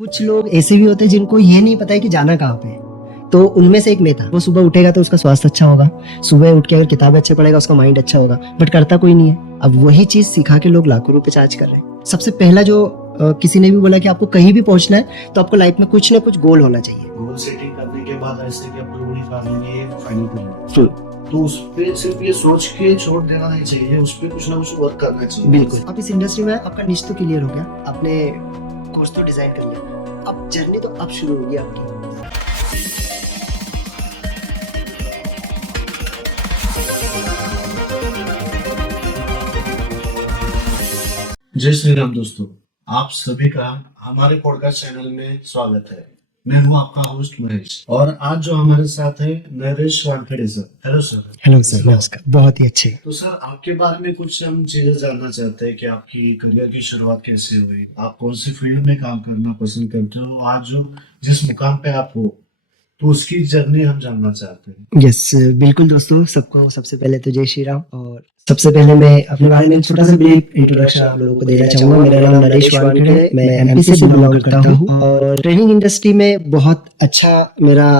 कुछ लोग ऐसे भी होते हैं जिनको ये नहीं पता है कि जाना कहाँ पे है। तो उनमें से एक मैं था। वो सुबह उठेगा तो उसका स्वास्थ्य अच्छा होगा, सुबह उठ के अगर किताबें अच्छे पढ़ेगा उसका माइंड अच्छा होगा, बट करता कोई नहीं है। अब वही चीज सिखा के लोग लाखों रुपए चार्ज कर रहे हैं। सबसे पहला जो किसी ने भी बोला कि आपको कहीं भी पहुंचना है तो आपको लाइफ में कुछ ना कुछ गोल होना चाहिए। गोल सेटिंग करने के बाद ऐसे कि अपनी पूरी फैमिली फाइनल करें, तो उस पे सिर्फ ये सोच के छोड़ देना नहीं चाहिए, उस पे कुछ ना कुछ वर्क करना चाहिए। बिल्कुल। अब इस इंडस्ट्री में आपका निश तो क्लियर हो गया, आपने कोर्स तो डिजाइन कर लिया, अब जर्नी तो अब शुरू होगी आपकी। जय श्री राम दोस्तों, आप सभी का हमारे पॉडकास्ट चैनल में स्वागत है। मैं हूं आपका होस्ट महेश और आज जो हमारे साथ है Naresh Wankhede sir. Hello sir. Hello sir, नमस्कार। बहुत ही अच्छे। तो सर आपके बारे में कुछ हम चीजें जानना चाहते हैं कि आपकी करियर की शुरुआत कैसे हुई, आप कौन सी फील्ड में काम करना पसंद करते हो, आज जो जिस मुकाम पे आप हो तो उसकी जर्नी हम जानना चाहते हैं। यस बिल्कुल दोस्तों, सबको सबसे पहले तो जय श्री राम। और सबसे पहले मैं अपने बारे में छोटा सा ब्रीफ इंट्रोडक्शन आप लोगों को देना चाहूंगा। मेरा नाम नरेश वानखेड़े है, मैं एमपी से बिलोंग करता हूँ और ट्रेनिंग इंडस्ट्री में बहुत अच्छा मेरा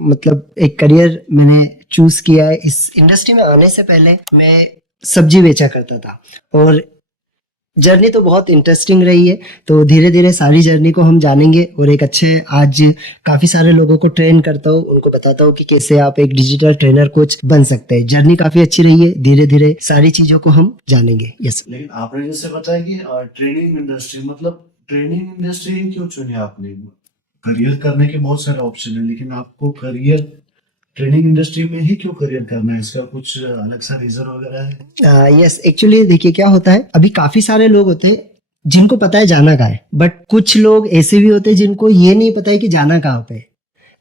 मतलब एक करियर मैंने चूज किया है। इस इंडस्ट्री में आने से पहले मैं सब्जी बेचा करता था और जर्नी तो बहुत इंटरेस्टिंग रही है। तो धीरे धीरे सारी जर्नी को हम जानेंगे और एक अच्छे आज काफी सारे लोगों को ट्रेन करता हूँ, उनको बताता हूँ कि कैसे आप एक डिजिटल ट्रेनर कोच बन सकते हैं। जर्नी काफी अच्छी रही है, धीरे धीरे सारी चीजों को हम जानेंगे। यस। लेकिन आपने जैसे बताया कि ट्रेनिंग इंडस्ट्री, मतलब ट्रेनिंग इंडस्ट्री क्यों चुनी आपने? करियर करने के बहुत सारे ऑप्शन है, लेकिन आपको करियर ट्रेनिंग इंडस्ट्री में ही क्यों करियर करना है? इसका कुछ अलग सा रीजन वगैरह है? यस, एक्चुअली देखिए क्या होता है, अभी काफी सारे लोग होते हैं जिनको पता है जाना कहाँ है, बट कुछ लोग ऐसे भी होते हैं जिनको ये नहीं पता है कि जाना कहाँ पे है।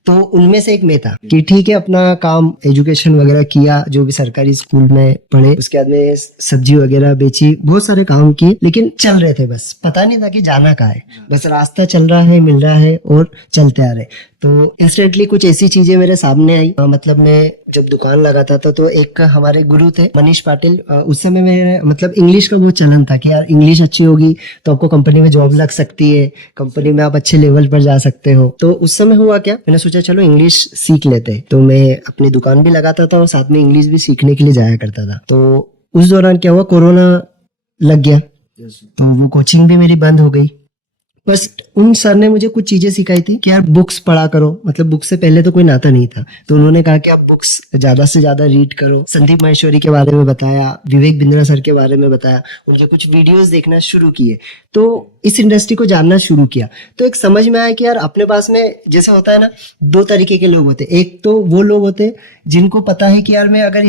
तो उनमें से एक मैं था कि ठीक है अपना काम एजुकेशन वगैरह किया, जो भी सरकारी स्कूल में पढ़े, उसके बाद में सब्जी वगैरह बेची, बहुत सारे काम किए, लेकिन चल रहे थे, बस पता नहीं था कि जाना कहाँ है। बस रास्ता चल रहा है, मिल रहा है और चलते आ रहे। तो इंस्टेंटली कुछ ऐसी चीजें मेरे सामने आई। मतलब मैं जब दुकान लगाता था तो एक हमारे गुरु थे मनीष पाटिल, उस समय मेरे मतलब इंग्लिश का बहुत चलन था कि यार इंग्लिश अच्छी होगी तो आपको कंपनी में जॉब लग सकती है, कंपनी में आप अच्छे लेवल पर जा सकते हो। तो उस समय हुआ क्या, मैंने सोचा चलो इंग्लिश सीख लेते हैं। तो मैं अपनी दुकान भी लगाता था और साथ में इंग्लिश भी सीखने के लिए जाया करता था। तो उस दौरान क्या हुआ, कोरोना लग गया तो वो कोचिंग भी मेरी बंद हो गई। बस उन सर ने मुझे कुछ चीजें सिखाई थी कि यार बुक्स पढ़ा करो। मतलब बुक से पहले तो कोई नाता नहीं था, तो उन्होंने कहा कि आप बुक्स ज्यादा से ज्यादा रीड करो। संदीप माहेश्वरी के बारे में बताया, विवेक बिंद्रा सर के बारे में बताया, उनके कुछ वीडियोस देखना शुरू किए, तो इस इंडस्ट्री को जानना शुरू किया। तो एक समझ में आया कि यार अपने पास में जैसे होता है ना, दो तरीके के लोग होते हैं। एक तो वो लोग होते हैं जिनको पता है कि यार मैं अगर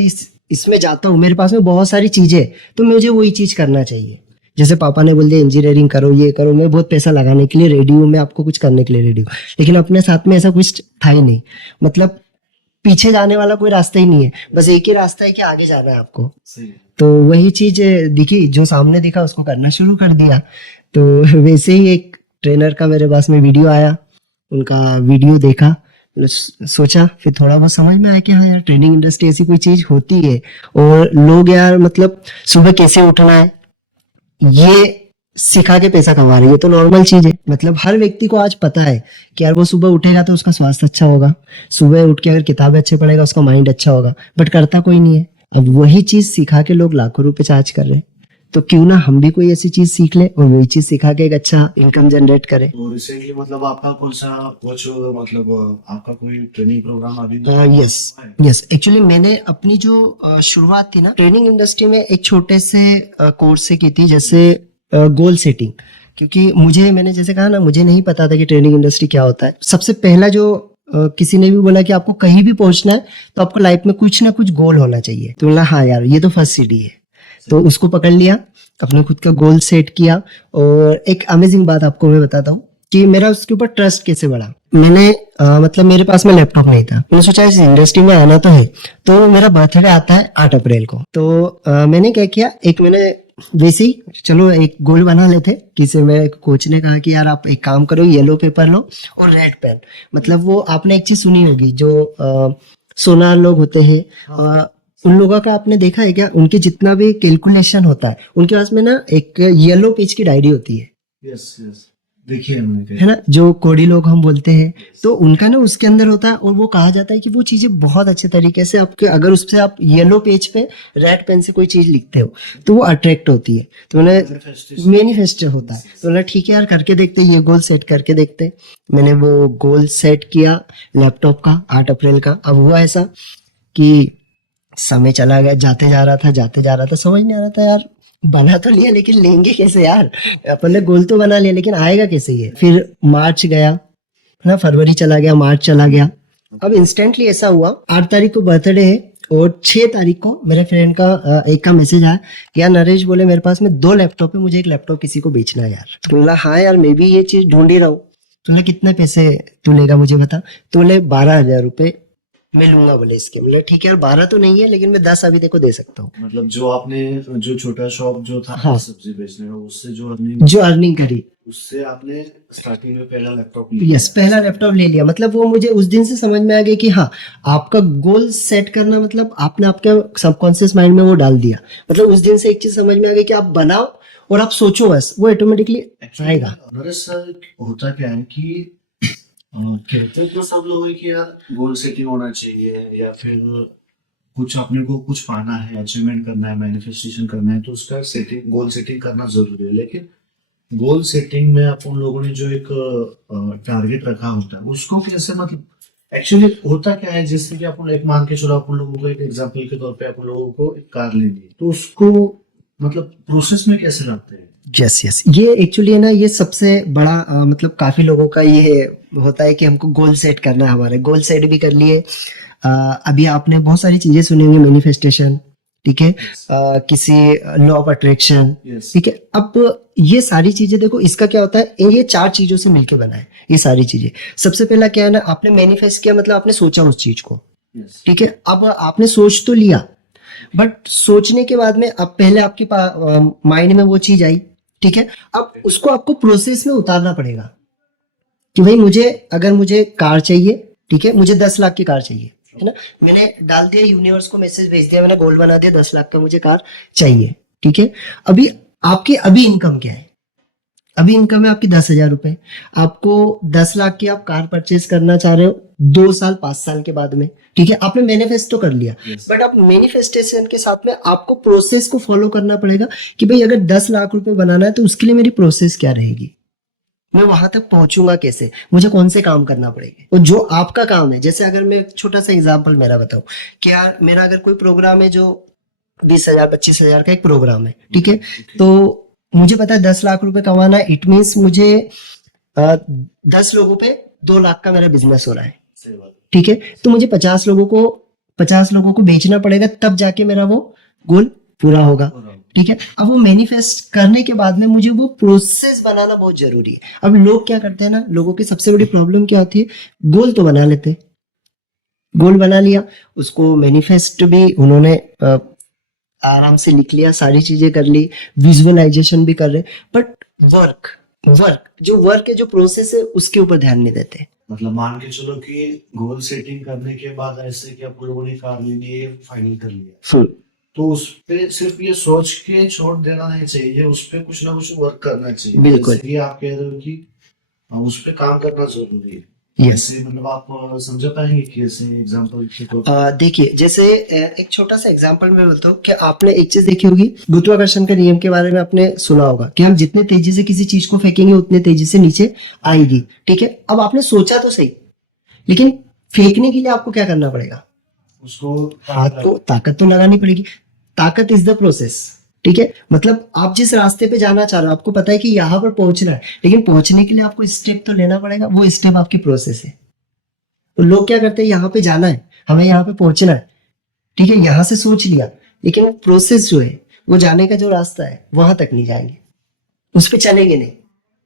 इसमें जाता हूँ, मेरे पास में बहुत सारी चीजें, तो मुझे वही चीज करना चाहिए। जैसे पापा ने बोल दिया इंजीनियरिंग करो, ये करो, मैं बहुत पैसा लगाने के लिए रेडी हूँ, मैं आपको कुछ करने के लिए रेडी हूँ, लेकिन अपने साथ में ऐसा कुछ था ही नहीं। मतलब पीछे जाने वाला कोई रास्ता ही नहीं है, बस एक ही रास्ता है कि आगे जाना है आपको। तो वही चीज दिखी, जो सामने दिखा उसको करना शुरू कर दिया। तो वैसे ही एक ट्रेनर का मेरे पास में वीडियो आया, उनका वीडियो देखा, सोचा, फिर थोड़ा बहुत समझ में आया कि हाँ यार ट्रेनिंग इंडस्ट्री ऐसी कोई चीज होती है और लोग यार मतलब सुबह कैसे उठना है ये सिखा के पैसा कमा रही है। तो नॉर्मल चीज है, मतलब हर व्यक्ति को आज पता है कि यार वो सुबह उठेगा तो उसका स्वास्थ्य अच्छा होगा, सुबह उठ के अगर किताबें अच्छे पढ़ेगा उसका माइंड अच्छा होगा, बट करता कोई नहीं है। अब वही चीज सिखा के लोग लाखों रुपए चार्ज कर रहे हैं, तो क्यों ना हम भी कोई ऐसी चीज सीख ले और वही चीज सिखा के एक अच्छा इनकम जनरेट करें। तो रिसेंटली मतलब आपका कौन सा कोच, मतलब आपका कोई ट्रेनिंग प्रोग्राम अभी? यस, एक्चुअली मैंने अपनी जो शुरुआत थी ना ट्रेनिंग इंडस्ट्री में, एक छोटे से कोर्स से की थी, जैसे गोल सेटिंग। क्योंकि मैंने जैसे कहा ना, मुझे नहीं पता था कि ट्रेनिंग इंडस्ट्री क्या होता है। सबसे पहला जो किसी ने भी बोला कि आपको कहीं भी पहुंचना है तो आपको लाइफ में कुछ ना कुछ गोल होना चाहिए, तो बोला हाँ यार ये तो फर्स्ट सीढ़ी है। तो उसको पकड़ लिया, अपने खुद का गोल सेट किया। और एक अमेजिंग बात आपको मैं बताता हूँ कि मेरा उसके ऊपर ट्रस्ट कैसे बढ़ा। मैंने मतलब मेरे पास में लैपटॉप नहीं था, मैंने सोचा इस इंडस्ट्री में आना तो है। तो मेरा बर्थडे आता है 8 अप्रैल को, तो मैंने क्या किया, एक मैंने वैसे ही चलो एक गोल बना लेते। किसी मेरे कोच ने कहा कि यार आप एक काम करो, येलो पेपर लो और रेड पेन। मतलब वो आपने एक चीज सुनी होगी, जो सोनार लोग होते हैं, उन लोगों का आपने देखा है क्या, उनके जितना भी कैलकुलेशन होता है उनके पास में ना एक येलो पेज की डायरी होती है। यस। देखिए मैंने है ना, जो कोड़ी लोग हम बोलते हैं, तो उनका ना उसके अंदर होता है, और वो कहा जाता है कि वो चीजें बहुत अच्छे तरीके से आपके, अगर उससे आप येलो पेज पे रेड पेन से कोई चीज लिखते हो तो वो अट्रैक्ट होती है। तो मैंने मैनिफेस्ट होता है, तो बोला ठीक है यार करके देखते, ये गोल सेट करके देखते। मैंने वो गोल सेट किया लैपटॉप का 8 अप्रैल का। अब हुआ ऐसा कि समय चला गया, जाते जा रहा था, जाते जा रहा था, समझ नहीं आ रहा था यार, बना तो लिया लेकिन लेंगे कैसे यार, अपन ने गोल तो बना लिया लेकिन आएगा कैसे ये। फिर मार्च गया ना, फरवरी चला गया, मार्च चला गया। अब इंस्टेंटली ऐसा हुआ, 8 तारीख को बर्थडे है और 6 तारीख को मेरे फ्रेंड का एक का मैसेज आया कि यार नरेश बोले मेरे पास में 2 लैपटॉप है, मुझे एक लैपटॉप किसी को बेचना है यार। तो बोला हाँ यार मैं भी ये चीज ढूंढ ही रहा हूँ। तो बोला कितने पैसे तू लेगा मुझे बता। तो बोले 12,000 रुपए मैं लूंगा बोले इसके। बोले ठीक है यार 12 तो नहीं है लेकिन मैं 10 अभी तेको दे सकता हूँ। मतलब जो आपने जो छोटा शॉप जो था हाँ। सब्जी बेचने का, उससे जो अर्निंग करी, उससे आपने स्टार्टिंग में पहला लैपटॉप लिया। यस पहला लैपटॉप ले लिया। मतलब वो मुझे उस दिन से समझ में आ गया कि हाँ, आपका गोल सेट करना मतलब आपने आपके सबकॉन्शियस माइंड में वो डाल दिया। मतलब उस दिन से एक चीज समझ में आ गई कि आप बनाओ और आप सोचो बस, वो ऑटोमेटिकली आएगा। नरेश सर होता क्या है कि कहते तो सब लोग है कि यार गोल सेटिंग होना चाहिए, या फिर कुछ अपने को कुछ पाना है, अचीवमेंट करना है, मैनिफेस्टेशन करना है, तो उसका सेटिंग गोल सेटिंग करना जरूरी है। लेकिन गोल सेटिंग में अपन लोगों ने जो एक टारगेट रखा होता है उसको कैसे, मतलब एक्चुअली होता क्या है, जैसे कि अपन एक मान के चलो अपन लोगों को एक एग्जांपल के तौर पे अपन लोगों को एक कार लेनी है, तो उसको मतलब प्रोसेस में कैसे लाते हैं। यस यस, ये एक्चुअली है ना, ये सबसे बड़ा मतलब काफी लोगों का ये होता है कि हमको गोल सेट करना है। हमारे गोल सेट भी कर लिए। अभी आपने बहुत सारी चीजें सुनी होंगी, मैनिफेस्टेशन, ठीक है, किसी लॉ ऑफ अट्रैक्शन, Yes. ठीक है। अब ये सारी चीजें देखो, इसका क्या होता है, ये 4 चीजों से मिलके बना है ये सारी चीजें। सबसे पहला क्या है ना, आपने मैनिफेस्ट किया, मतलब आपने सोचा उस चीज को, Yes. ठीक है। अब आपने सोच तो लिया, बट सोचने के बाद में अब पहले आपके माइंड में वो चीज आई, ठीक है। अब उसको आपको प्रोसेस में उतारना पड़ेगा कि भाई मुझे, अगर मुझे कार चाहिए, ठीक है, मुझे 10 लाख की कार चाहिए, है ना। मैंने डाल दिया यूनिवर्स को, मैसेज भेज दिया, मैंने गोल बना दिया 10 लाख का मुझे कार चाहिए, ठीक है। अभी आपकी अभी इनकम क्या है, अभी इनकम है आपकी 10,000 रुपए। आपको 10 लाख की आप कार परचेज करना चाह रहे हो 2 साल 5 साल के बाद में, ठीक है। आपने मैनिफेस्ट तो कर लिया, बट अब मैनिफेस्टेशन के साथ में आपको प्रोसेस को फॉलो करना पड़ेगा कि भाई अगर 10 लाख रुपए बनाना है तो उसके लिए मेरी प्रोसेस क्या रहेगी, मैं वहां तक पहुंचूंगा कैसे, मुझे कौन से काम करना पड़ेगा। और जो आपका काम है, जैसे अगर मैं एक छोटा सा एग्जांपल मेरा बताऊं कि यार मेरा अगर कोई प्रोग्राम है जो 20,000 25,000 का एक प्रोग्राम है, ठीक है, तो मुझे पता है 10 लाख रुपए कमाना है, इट मीन्स मुझे 10 लोगों पे 2 लाख का मेरा बिजनेस हो रहा है, सही बात। ठीक है। तो मुझे 50 लोगों को बेचना पड़ेगा, तब जाके मेरा वो गोल पूरा होगा, ठीक है। अब वो मैनिफेस्ट करने के बाद में मुझे वो प्रोसेस बनाना बहुत जरूरी है। अब लोग क्या करते हैं ना, लोगों की सबसे बड़ी प्रॉब्लम क्या होती है, गोल तो बना लेते हैं, गोल बना लिया, उसको मैनिफेस्ट भी उन्होंने आराम से लिख लिया, सारी चीजें कर ली, विजुअलाइजेशन भी कर रहे, बट वर्क जो वर्क है, जो प्रोसेस है, उसके ऊपर ध्यान नहीं देते। मतलब मान के चलो कि गोल सेटिंग करने के बाद ऐसे कि आप लोगों ने कार लेनी है फाइनल कर लिया, तो उस पे सिर्फ ये सोच के छोड़ देना नहीं चाहिए, उस पे कुछ ना कुछ वर्क करना चाहिए। बिल्कुल। जैसे कि आप कह रहे हो कि उस पे काम करना जरूरी है। यस। ऐसे मतलब आप समझा पाएंगे कि ऐसे एग्जांपल के तो देखिए, जैसे एक छोटा सा एग्जांपल मैं बताऊं कि आपने एक चीज देखी होगी, गुरुत्वाकर्षण के नियम के बारे में आपने सुना होगा कि हम जितने तेजी से किसी चीज को फेंकेंगे उतने तेजी से नीचे आएगी, ठीक है। अब आपने सोचा तो सही, लेकिन फेंकने के लिए आपको क्या करना पड़ेगा, उसको हाथ को ताकत तो लगानी पड़ेगी। ताकत इज द प्रोसेस, ठीक है। मतलब आप जिस रास्ते पे जाना चाह रहे हो, आपको पता है कि यहाँ पर पहुंचना है, लेकिन पहुंचने के लिए आपको स्टेप तो लेना पड़ेगा, वो स्टेप आपकी प्रोसेस है। तो लोग क्या करते हैं, यहाँ पे जाना है, हमें यहाँ पे पहुंचना है, ठीक है, यहाँ से सोच लिया, लेकिन प्रोसेस जो है, वो जाने का जो रास्ता है वहां तक नहीं जाएंगे, उस पर चलेंगे नहीं।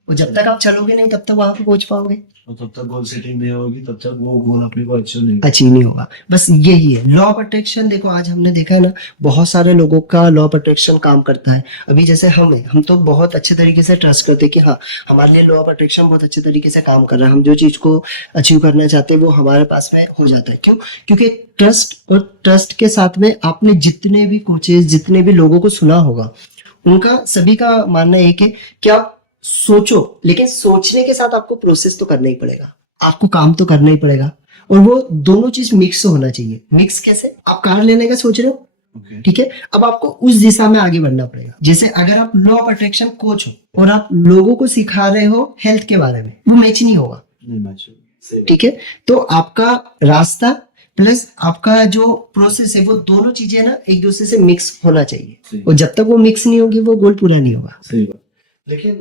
और जब तक आप चलोगे नहीं तब तक वहां पे पहुंच पाओगे, तो तब तक गोल सेटिंग नहीं होगी, तब तक वो गोल अपने को अचीव नहीं होगा। बस यही है लॉ ऑफ अट्रैक्शन। देखो आज हमने देखा है ना, बहुत सारे लोगों का लॉ ऑफ अट्रैक्शन काम करता है। अभी जैसे हम तो बहुत अच्छे तरीके से ट्रस्ट करते हैं कि हाँ, हमारे लिए लॉ ऑफ अट्रैक्शन बहुत अच्छे तरीके से काम कर रहा है, हम जो चीज को अचीव करना चाहते हैं वो हमारे पास में हो जाता है। क्यों? क्योंकि ट्रस्ट, और ट्रस्ट के साथ में आपने जितने भी कोचेज, जितने भी लोगों को सुना होगा, उनका सभी का मानना एक है कि आप सोचो, लेकिन सोचने के साथ आपको प्रोसेस तो करना ही पड़ेगा, आपको काम तो करना ही पड़ेगा, और वो दोनों चीज मिक्स होना चाहिए। मिक्स कैसे? आप कार लेने का सोच रहे हो, ओके, ठीक है, अब आपको उस दिशा में आगे बढ़ना पड़ेगा। जैसे अगर आप लॉ ऑफ अट्रैक्शन कोच हो और आप लोगों को सिखा रहे हो हेल्थ के बारे में, वो मैच नहीं होगा, नहीं मैच सही ठीक है। तो आपका रास्ता प्लस आपका जो प्रोसेस है, वो दोनों चीजें ना एक दूसरे से मिक्स होना चाहिए, सही और जब तक वो मिक्स नहीं होगी वो गोल पूरा नहीं होगा। सही बात। लेकिन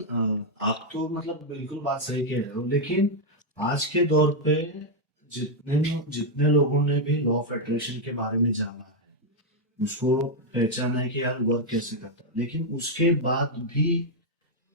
आप तो मतलब बिल्कुल बात सही कह रहे हो, लेकिन आज के दौर पे जितने लोगों ने भी लॉ ऑफ अट्रैक्शन के बारे में जाना है, उसको पहचाना है कि यार वर्क कैसे करता है, लेकिन उसके बाद भी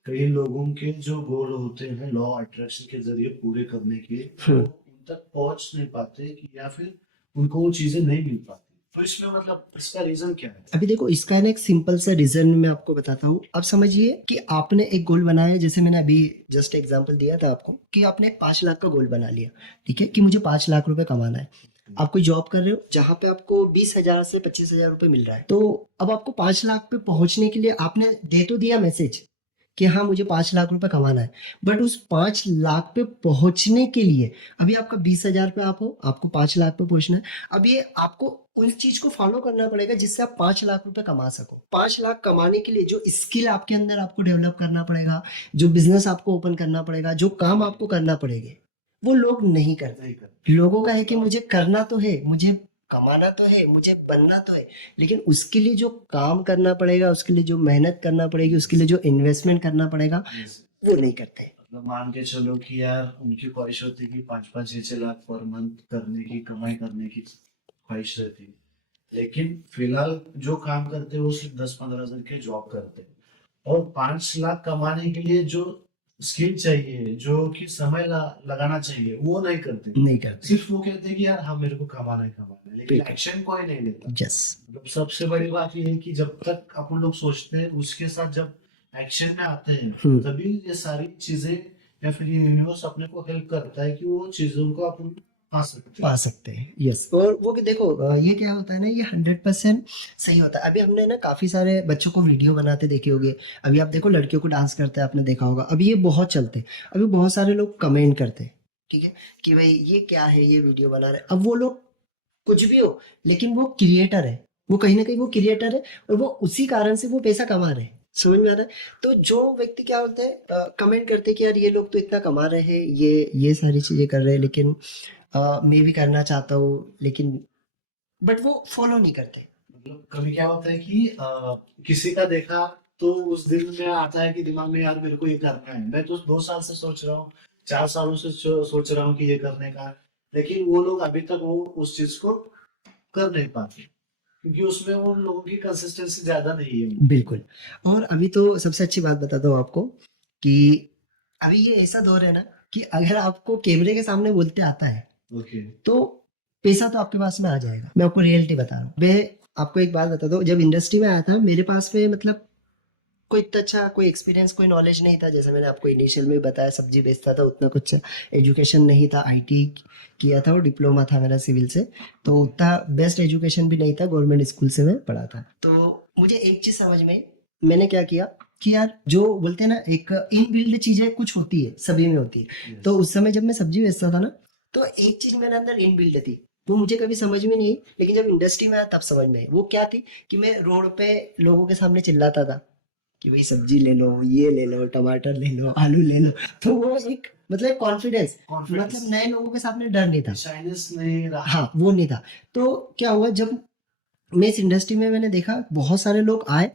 कई लोगों के जो गोल होते हैं लॉ अट्रैक्शन के जरिए पूरे करने के, वो उन तक पहुंच नहीं पाते कि या फिर उनको वो चीजें नहीं मिल पाती। तो इसमें मतलब इसका रीजन क्या है? अभी देखो, इसका ना एक सिंपल सा रीजन मैं आपको बताता हूँ। अब समझिए कि आपने एक गोल बनाया, जैसे मैंने अभी जस्ट एग्जांपल दिया था आपको कि आपने 5 लाख का गोल बना लिया, ठीक है, कि मुझे 5 लाख रुपए कमाना है। आप कोई जॉब कर रहे हो जहां पे आपको 20,000 से 25,000 रुपए मिल रहा है, तो अब आपको 5 लाख पे पहुंचने के लिए आपने दे तो दिया मैसेज कि हाँ मुझे 5 लाख रुपए कमाना है, बट उस 5 लाख पे पहुंचने के लिए अभी आपका 20,000 पे आप हो, आपको 5 लाख पे पहुंचना है। अब ये आपको उस चीज को फॉलो करना पड़ेगा जिससे आप 5 लाख रुपए कमा सको। 5 लाख कमाने के लिए जो स्किल आपके अंदर आपको डेवलप करना पड़ेगा, जो बिजनेस आपको ओपन करना पड़ेगा, जो काम आपको करना पड़ेगा, वो लोग नहीं करते। नहीं कर लोगों का है कि मुझे करना तो है, मुझे कमाना तो है, मुझे बनना तो है, लेकिन उसके लिए जो काम करना पड़ेगा, उसके लिए जो मेहनत करना पड़ेगी, उसके लिए जो इन्वेस्टमेंट करना पड़ेगा, वो नहीं करते। मतलब मान के चलो कि यार उनकी ख्वाहिश होती है कि 5-5 6-6 लाख पर मंथ करने की, कमाई करने की ख्वाहिश रहती है, लेकिन फिलहाल जो काम करते हैं वो सिर्फ 10-15 हजार के जॉब करते हैं, और 5 लाख कमाने के लिए जो स्किल चाहिए, जो कि समय लगाना चाहिए, वो नहीं करते। नहीं करते, सिर्फ वो कहते हैं कि यार हाँ मेरे को कमाना है, लेकिन बिल्कुल। एक्शन कोई नहीं लेता। यस, मतलब सबसे बड़ी बात ये है कि जब तक अपन लोग सोचते हैं, उसके साथ जब एक्शन में आते हैं, तभी ये सारी चीजें या फिर ये यूनिवर्स अपने को हेल्प करता है कि वो चीजों को अपन पा सकते हैं। यस, और वो कि देखो ये क्या होता है ना, ये 100% सही होता है। अभी हमने ना काफी सारे बच्चों को वीडियो बनाते देखे होंगे। अभी आप देखो लड़कियों को डांस करते हैं, आपने देखा होगा, अभी ये बहुत चलते हैं। अभी बहुत सारे लोग कमेंट करते हैं, ठीक है, कि भाई ये क्या है, ये वीडियो बना रहे हैं। अब वो लोग कुछ भी हो, लेकिन वो क्रिएटर है, वो कहीं ना कहीं वो क्रिएटर है, और वो उसी कारण से वो पैसा कमा रहे हैं। समझ में आ रहा है? तो जो व्यक्ति क्या होता है, कमेंट करते हैं कि यार ये लोग तो इतना कमा रहे हैं, ये सारी चीजें कर रहे हैं, लेकिन मैं भी करना चाहता हूँ, लेकिन बट वो फॉलो नहीं करते। मतलब कभी क्या होता है कि किसी का देखा तो उस दिन में आता है कि दिमाग में यार मेरे को ये करना है, मैं तो 2 साल से सोच रहा हूँ, 4 सालों से सोच रहा हूँ कि ये करने का, लेकिन वो लोग अभी तक वो उस चीज को कर नहीं पाते, क्योंकि उसमें उन लोगों की कंसिस्टेंसी ज्यादा नहीं है। बिल्कुल। और अभी तो सबसे अच्छी बात बताता हूँ आपको कि अभी ये ऐसा दौर है ना कि अगर आपको कैमरे के सामने बोलते आता है, ओके, तो पैसा तो आपके पास में आ जाएगा। मैं आपको रियलिटी बता रहा हूँ। मैं आपको एक बात बता दूं, जब इंडस्ट्री में आया था मेरे पास में मतलब कोई इतना अच्छा कोई एक्सपीरियंस, कोई नॉलेज नहीं था। जैसे मैंने आपको इनिशियल में बताया, सब्जी बेचता था, उतना कुछ एजुकेशन नहीं था। आईटी किया था और डिप्लोमा था मेरा सिविल से, तो उतना बेस्ट एजुकेशन भी नहीं था। गवर्नमेंट स्कूल से मैं पढ़ा था। तो मुझे एक चीज समझ में आई, मैंने क्या किया कि यार जो बोलते हैं ना, एक इनबिल्ड चीजें कुछ होती है, सभी में होती है। तो उस समय जब मैं सब्जी बेचता था ना, तो एक चीज मेरे अंदर इनबिल्ड थी, वो मुझे कभी समझ में नहीं आई, लेकिन जब इंडस्ट्री में आया तब समझ में आई। वो क्या थी कि मैं रोड पे लोगों के सामने चिल्लाता था कि भाई सब्जी ले लो, ये ले लो, टमाटर ले लो, आलू ले लो। तो वो एक मतलब कॉन्फिडेंस, मतलब नए लोगों के सामने डर नहीं था, शाइनेस नहीं रहा। हाँ वो नहीं था। तो क्या हुआ, जब मैं इस इंडस्ट्री में मैंने देखा बहुत सारे लोग आए,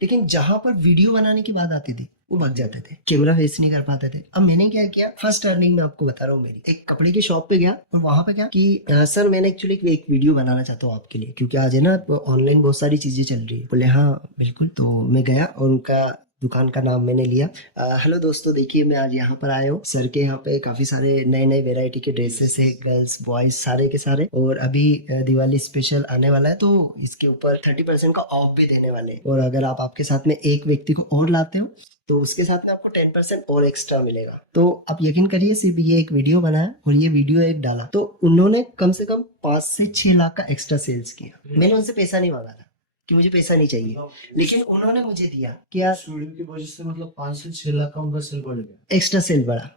लेकिन जहां पर वीडियो बनाने की बात आती थी वो भाग जाते थे, कैमरा फेस नहीं कर पाते थे। अब मैंने क्या किया, फर्स्ट अर्निंग में आपको बता रहा हूँ, मेरी एक कपड़े की शॉप पे गया, और वहां पे क्या कि सर मैंने एक्चुअली एक वीडियो बनाना चाहता हूँ आपके लिए, क्योंकि आज है ना ऑनलाइन बहुत सारी चीजें चल रही है। बोले हाँ बिल्कुल। तो मैं गया और उनका दुकान का नाम मैंने लिया। हेलो दोस्तों, देखिए मैं आज यहाँ पर आया हूँ सर के यहाँ पे, काफी सारे नए नए वेराइटी के ड्रेसेस है, गर्ल्स बॉयज सारे के सारे, और अभी दिवाली स्पेशल आने वाला है, तो इसके ऊपर 30% का ऑफ भी देने वाले हैं। और अगर आप आपके साथ में एक व्यक्ति को और लाते हो तो उसके साथ में आपको 10% और एक्स्ट्रा मिलेगा। तो आप यकीन करिए, सिर्फ ये एक वीडियो बनाया और ये वीडियो एक डाला तो उन्होंने कम से कम 5 से 6 लाख का एक्स्ट्रा सेल्स किया। मैंने उनसे पैसा नहीं मांगा था, कि मुझे पैसा नहीं चाहिए, लेकिन उन्होंने मुझे दिया कि यार इस वीडियो की वजह से मतलब 5 से 6 लाख का उनका सेल बढ़ गया। एक्स्ट्रा सेल बढ़ा,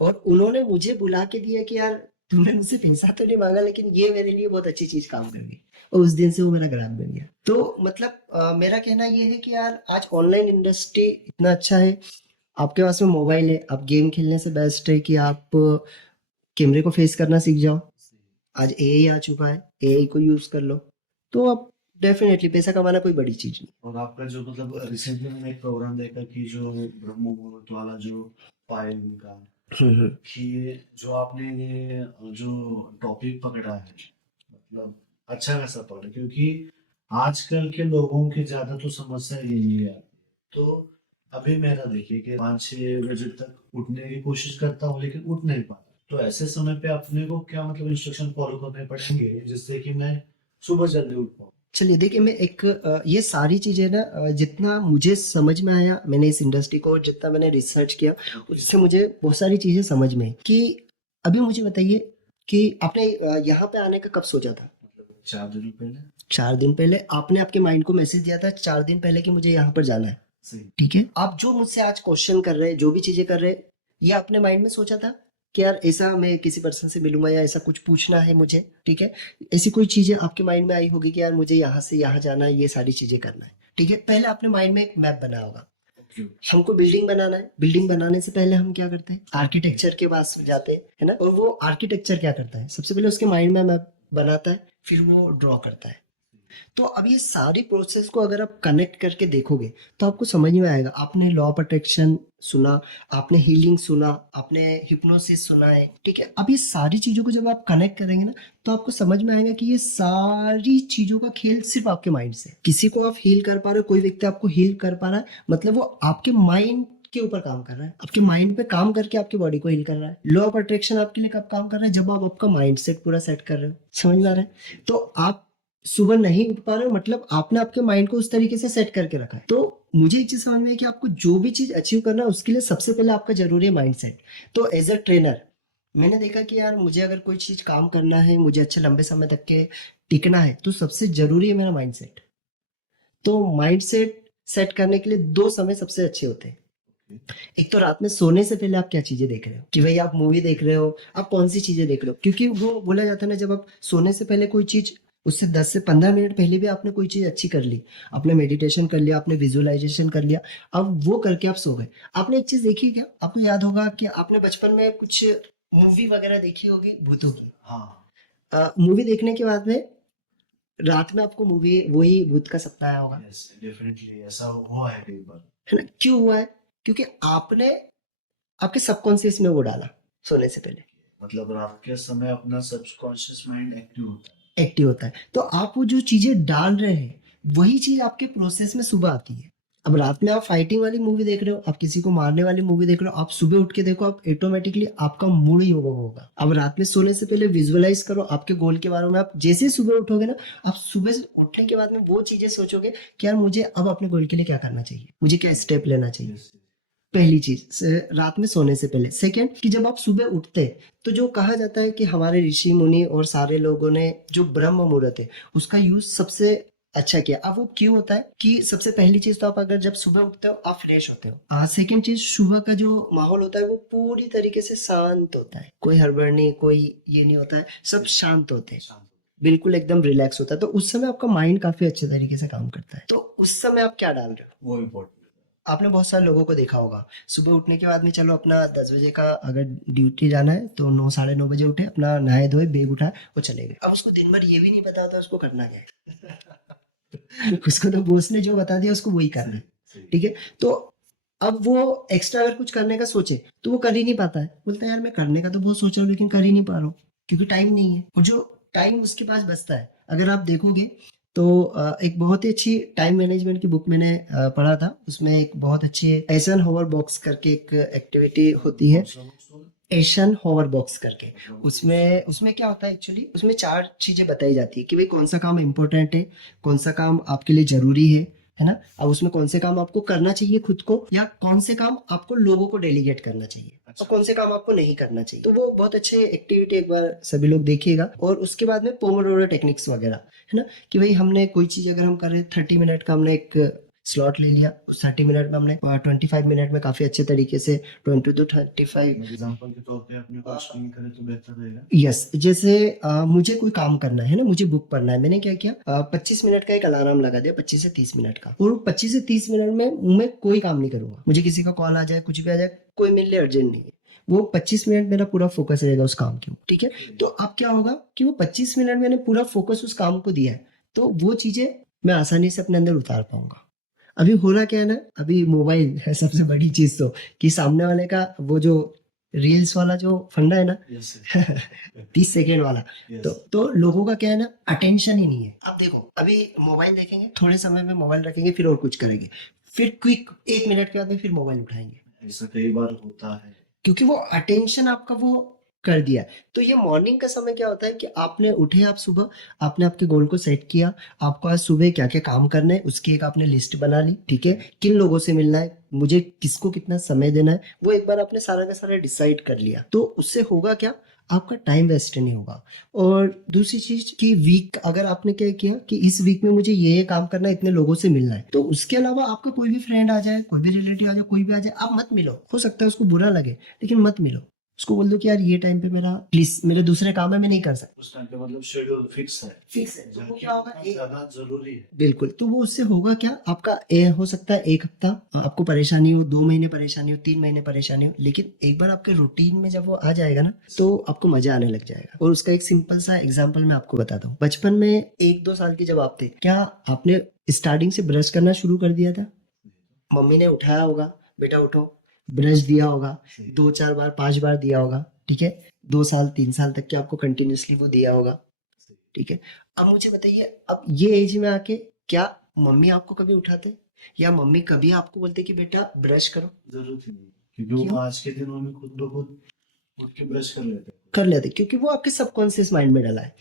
और उन्होंने मुझे बुला के दिया कि यार तुमने मुझसे पैसा तो नहीं मांगा, लेकिन ये मेरे लिए बहुत अच्छी चीज काम कर गई, और उस दिन से वो मेरा ग्राहक बन गया। तो मतलब मेरा कहना ये है कि यार आज ऑनलाइन इंडस्ट्री इतना अच्छा है, आपके पास में मोबाइल है, आप गेम खेलने से बेस्ट है कि आप कैमरे को फेस करना सीख जाओ। आज एआई आ चुका है, एआई को यूज कर लो, तो अब डेफिनेटली पैसा कमाना कोई बड़ी चीज नहीं। और आपका जो मतलब रिसेंटली मैंने एक प्रोग्राम देखा कि जो ब्रह्म मुहूर्त वाला जो पायल का, कि जो आपने ये जो टॉपिक पकड़ा है, मतलब अच्छा खासा पकड़ा, क्योंकि आजकल के लोगों की ज्यादा तो समस्या यही है। तो अभी मेरा देखिए कि 5-6 बजे तक उठने की कोशिश करता हूँ लेकिन उठ नहीं पाता। तो ऐसे समय पे अपने को क्या मतलब इंस्ट्रक्शन फॉलो करने पड़ेंगे जिससे कि मैं सुबह जल्दी उठ पाऊँ। चलिए देखिए, मैं एक ये सारी चीजें ना जितना मुझे समझ में आया मैंने इस इंडस्ट्री को, और जितना मैंने रिसर्च किया उससे मुझे बहुत सारी चीजें समझ में आई। कि अभी मुझे बताइए कि आपने यहाँ पे आने का कब सोचा था? मतलब 4 दिन पहले। 4 दिन पहले आपने आपके माइंड को मैसेज दिया था 4 दिन पहले कि मुझे यहाँ पर जाना है, सही। ठीक है? आप जो मुझसे आज क्वेश्चन कर रहे हैं, जो भी चीजें कर रहे हैं, ये आपने माइंड में सोचा था कि यार ऐसा मैं किसी पर्सन से मिलूंगा या ऐसा कुछ पूछना है मुझे, ठीक है? ऐसी कोई चीजें आपके माइंड में आई होगी कि यार मुझे यहाँ से यहाँ जाना है, ये सारी चीजें करना है, ठीक है? पहले आपने माइंड में एक मैप बनाया होगा। ओके। हमको बिल्डिंग बनाना है, बिल्डिंग बनाने से पहले हम क्या करते हैं? आर्किटेक्चर के पास जाते हैं, है ना? और वो आर्किटेक्चर क्या करता है? सबसे पहले उसके माइंड में मैप बनाता है, फिर वो ड्रॉ करता है। तो अब ये सारी प्रोसेस को अगर आप कनेक्ट करके देखोगे तो आपको समझ में आएगा। आपने लॉ ऑफ अट्रैक्शन सुना, आपने हीलिंग सुना, आपने हिप्नोसिस सुना है, ठीक है? अब ये सारी चीजों को जब आप कनेक्ट करेंगे ना, तो आपको समझ में आएगा कि ये सारी चीजों का खेल सिर्फ आपके माइंड से। किसी को आप हील कर पा रहे हो, कोई व्यक्ति आपको हील कर पा रहा है, मतलब वो आपके माइंड के ऊपर काम कर रहा है, आपके माइंड पे काम करके आपकी बॉडी को हील कर रहा है। लॉ ऑफ अट्रैक्शन आपके लिए कब काम कर रहा है? जब आप आपका माइंड सेट पूरा सेट कर रहे हो। समझ में आ रहा है? तो आप सुबह नहीं उठ पा रहे हो, मतलब आपने आपके माइंड को उस तरीके से सेट करके रखा है। तो मुझे एक चीज समझ में है कि आपको जो भी चीज अचीव करना है उसके लिए सबसे पहले आपका जरूरी है माइंड सेट। तो एज अ ट्रेनर मैंने देखा कि यार मुझे अगर कोई चीज काम करना है, मुझे अच्छे लंबे समय तक के टिकना है, तो सबसे जरूरी है मेरा माइंड सेट। तो माइंड सेट सेट करने के लिए 2 समय सबसे अच्छे होते हैं। एक तो रात में सोने से पहले आप क्या चीजें देख रहे हो, कि भाई आप मूवी देख रहे हो, आप कौन सी चीजें देख रहे हो? क्योंकि वो बोला जाता है ना, जब आप सोने से पहले कोई चीज, उससे 10 से 15 मिनट पहले भी आपने कोई चीज अच्छी कर ली, आपने मेडिटेशन कर लिया, आपने विजुअलाइजेशन कर लिया, अब वो करके आप सो गए। आपने एक चीज देखी क्या? आपको याद होगा कि आपने बचपन में कुछ मूवी वगैरह देखी होगी भूतों की। हाँ। मूवी देखने के बाद में रात में आपको मूवी वही भूत का सपना आया होगा, यस, डेफिनेटली ऐसा हुआ है कई बार। है ना? क्यों हुआ है? क्योंकि आपने आपके सबकॉन्शियस में वो डाला सोने से पहले, मतलब रात के समय अपना सबकॉन्शियस माइंड एक्टिव होता है। एक्टिव होता है। तो आप वो जो चीजें डाल रहे हैं वही चीज आपके प्रोसेस में सुबह आती है। अब रात में आप फाइटिंग वाली मूवी देख रहे हो, आप किसी को मारने वाली मूवी देख रहे हो, आप सुबह उठ के देखो, आप ऑटोमेटिकली आपका मूड ही होगा। अब रात में सोने से पहले विजुअलाइज करो आपके गोल के बारे में। आप जैसे ही सुबह उठोगे ना, आप सुबह से उठने के बाद में वो चीजें सोचोगे कि यार मुझे अब अपने गोल के लिए क्या करना चाहिए, मुझे क्या स्टेप लेना चाहिए। Yes. पहली चीज रात में सोने से पहले। सेकंड, कि जब आप सुबह उठते हैं तो जो कहा जाता है कि हमारे ऋषि मुनि और सारे लोगों ने जो ब्रह्म मुहूर्त है उसका यूज सबसे अच्छा किया। अब वो क्यों होता है कि सबसे पहली चीज तो आप अगर जब सुबह उठते हो आप फ्रेश होते हो। सेकंड चीज, सुबह का जो माहौल होता है वो पूरी तरीके से शांत होता है, कोई हड़बड़ नहीं, कोई ये नहीं होता है, सब शांत होते हैं, बिल्कुल एकदम रिलैक्स होता है। तो उस समय आपका माइंड काफी अच्छे तरीके से काम करता है। तो उस समय आप क्या डाल रहे हो वो इम्पोर्टेंट। आपने बहुत सारे लोगों को देखा होगा, सुबह उठने के बाद में चलो अपना 10 बजे का अगर ड्यूटी जाना है तो 9 साढ़े 9 बजे उठे, अपना नहाए धोए, बैग उठाए, वो चले गए। अब उसको दिन भर ये भी नहीं पता होता उसको करना क्या है उसको तो बॉस ने जो बता दिया उसको वही करना है, ठीक है? तो अब वो एक्स्ट्रा अगर कुछ करने का सोचे तो वो कर ही नहीं पाता है। बोलता है यार मैं करने का तो बहुत सोच रहा हूँ लेकिन कर ही नहीं पा रहा हूँ, क्योंकि टाइम नहीं है। और जो टाइम उसके पास बचता है, अगर आप देखोगे तो एक बहुत ही अच्छी टाइम मैनेजमेंट की बुक मैंने पढ़ा था, उसमें एक बहुत अच्छी एसन होवर बॉक्स करके एक एक्टिविटी होती है, एशन होवर बॉक्स करके। उसमें उसमें क्या होता है एक्चुअली, उसमें 4 चीजें बताई जाती है कि भाई कौन सा काम इम्पोर्टेंट है, कौन सा काम आपके लिए जरूरी है, है ना। अब उसमें कौन से काम आपको करना चाहिए खुद को, या कौन से काम आपको लोगों को डेलीगेट करना चाहिए, अच्छा। और कौन से काम आपको नहीं करना चाहिए। तो वो बहुत अच्छे एक्टिविटी, एक बार सभी लोग देखिएगा। और उसके बाद में पोमोडोरो टेक्निक्स वगैरह, है ना, कि भाई हमने कोई चीज अगर हम कर रहे हैं 30 मिनट का, हमने एक स्लॉट ले लिया, 30 मिनट में हमने 25 मिनट में काफी अच्छे तरीके से 20 to 35। एग्जाम्पल के तौर पे अपने को एक्सप्लेन करें तो बेहतर रहेगा। यस, जैसे मुझे कोई काम करना है ना, मुझे बुक पढ़ना है, मैंने क्या किया, 25 मिनट का एक अलार्म लगा दिया, 25 से 30 मिनट का, और 25 से 30 मिनट में मैं कोई काम नहीं करूंगा। मुझे किसी का कॉल आ जाए, कुछ भी आ जाए, कोई मेरे लिए अर्जेंट नहीं है, वो 25 मिनट मेरा पूरा फोकस रहेगा उस काम के ऊपर, ठीक है। तो अब क्या होगा कि वो 25 मिनट मैंने पूरा फोकस उस काम को दिया है, तो वो चीजें मैं आसानी से अपने अंदर उतार पाऊंगा। अभी होला क्या है ना, अभी मोबाइल है सबसे बड़ी चीज, तो कि सामने वाले का वो जो रील्स वाला जो फंडा है ना, यस 30 सेकेंड वाला, यस तो लोगों का क्या है ना, अटेंशन ही नहीं है। अब देखो, अभी मोबाइल देखेंगे, थोड़े समय में मोबाइल रखेंगे, फिर और कुछ करेंगे, फिर क्विक 1 मिनट के बाद में फिर मोबाइल उठाएंगे, ऐसा कई बार होता है। क्योंकि वो अटेंशन आपका वो कर दिया। तो ये मॉर्निंग का समय क्या होता है कि आपने उठे, आप सुबह आपने आपके गोल को सेट किया, आपको आज सुबह क्या क्या काम करना है उसकी एक आपने लिस्ट बना ली, ठीक है, किन लोगों से मिलना है, मुझे किसको कितना समय देना है, वो एक बार आपने सारा का सारा डिसाइड कर लिया। तो उससे होगा क्या, आपका टाइम वेस्ट नहीं होगा। और दूसरी चीज कि वीक, अगर आपने क्या किया कि इस वीक में मुझे ये काम करना है, इतने लोगों से मिलना है, तो उसके अलावा आपका कोई भी फ्रेंड आ जाए, कोई भी रिलेटिव आ जाए, कोई भी आ जाए, आप मत मिलो। हो सकता है उसको बुरा लगे, लेकिन मत मिलो। उसको बोल दो कि यार ये टाइम पे मेरा प्लीज मेरे दूसरे काम है, मैं नहीं कर सकता। उस टाइम पे मतलब शेड्यूल फिक्स है, फिक्स है, तो वो क्या होगा, ज्यादा जरूरी है। बिल्कुल। तो वो उससे होगा क्या, आपका हो सकता है 1 हफ्ता आपको परेशानी हो, 2 महीने परेशानी हो, 3 महीने परेशानी हो, लेकिन एक बार आपके रूटीन में जब वो आ जाएगा ना, तो आपको मजा आने लग जाएगा। और उसका एक सिंपल सा एग्जांपल मैं आपको बताता हूँ। बचपन में 1-2 साल की जब आप थे, क्या आपने स्टार्टिंग से ब्रश करना शुरू कर दिया था? मम्मी ने उठाया होगा, बेटा उठो, ब्रश दिया होगा, 2-4 बार 5 बार दिया होगा, ठीक है, 2 साल 3 साल तक के आपको कंटिन्यूअसली वो दिया होगा, ठीक है। अब मुझे बताइए, अब ये एज में आके क्या मम्मी आपको कभी उठाते, या मम्मी कभी आपको बोलते कि बेटा ब्रश करो? जरूरत ही नहीं, क्योंकि वो क्यों? आज के दिनों में खुद ब खुद उठ के ब्रश कर लेते हैं। कर लेते, क्योंकि वो आपके सबकॉन्शियस माइंड में डला है।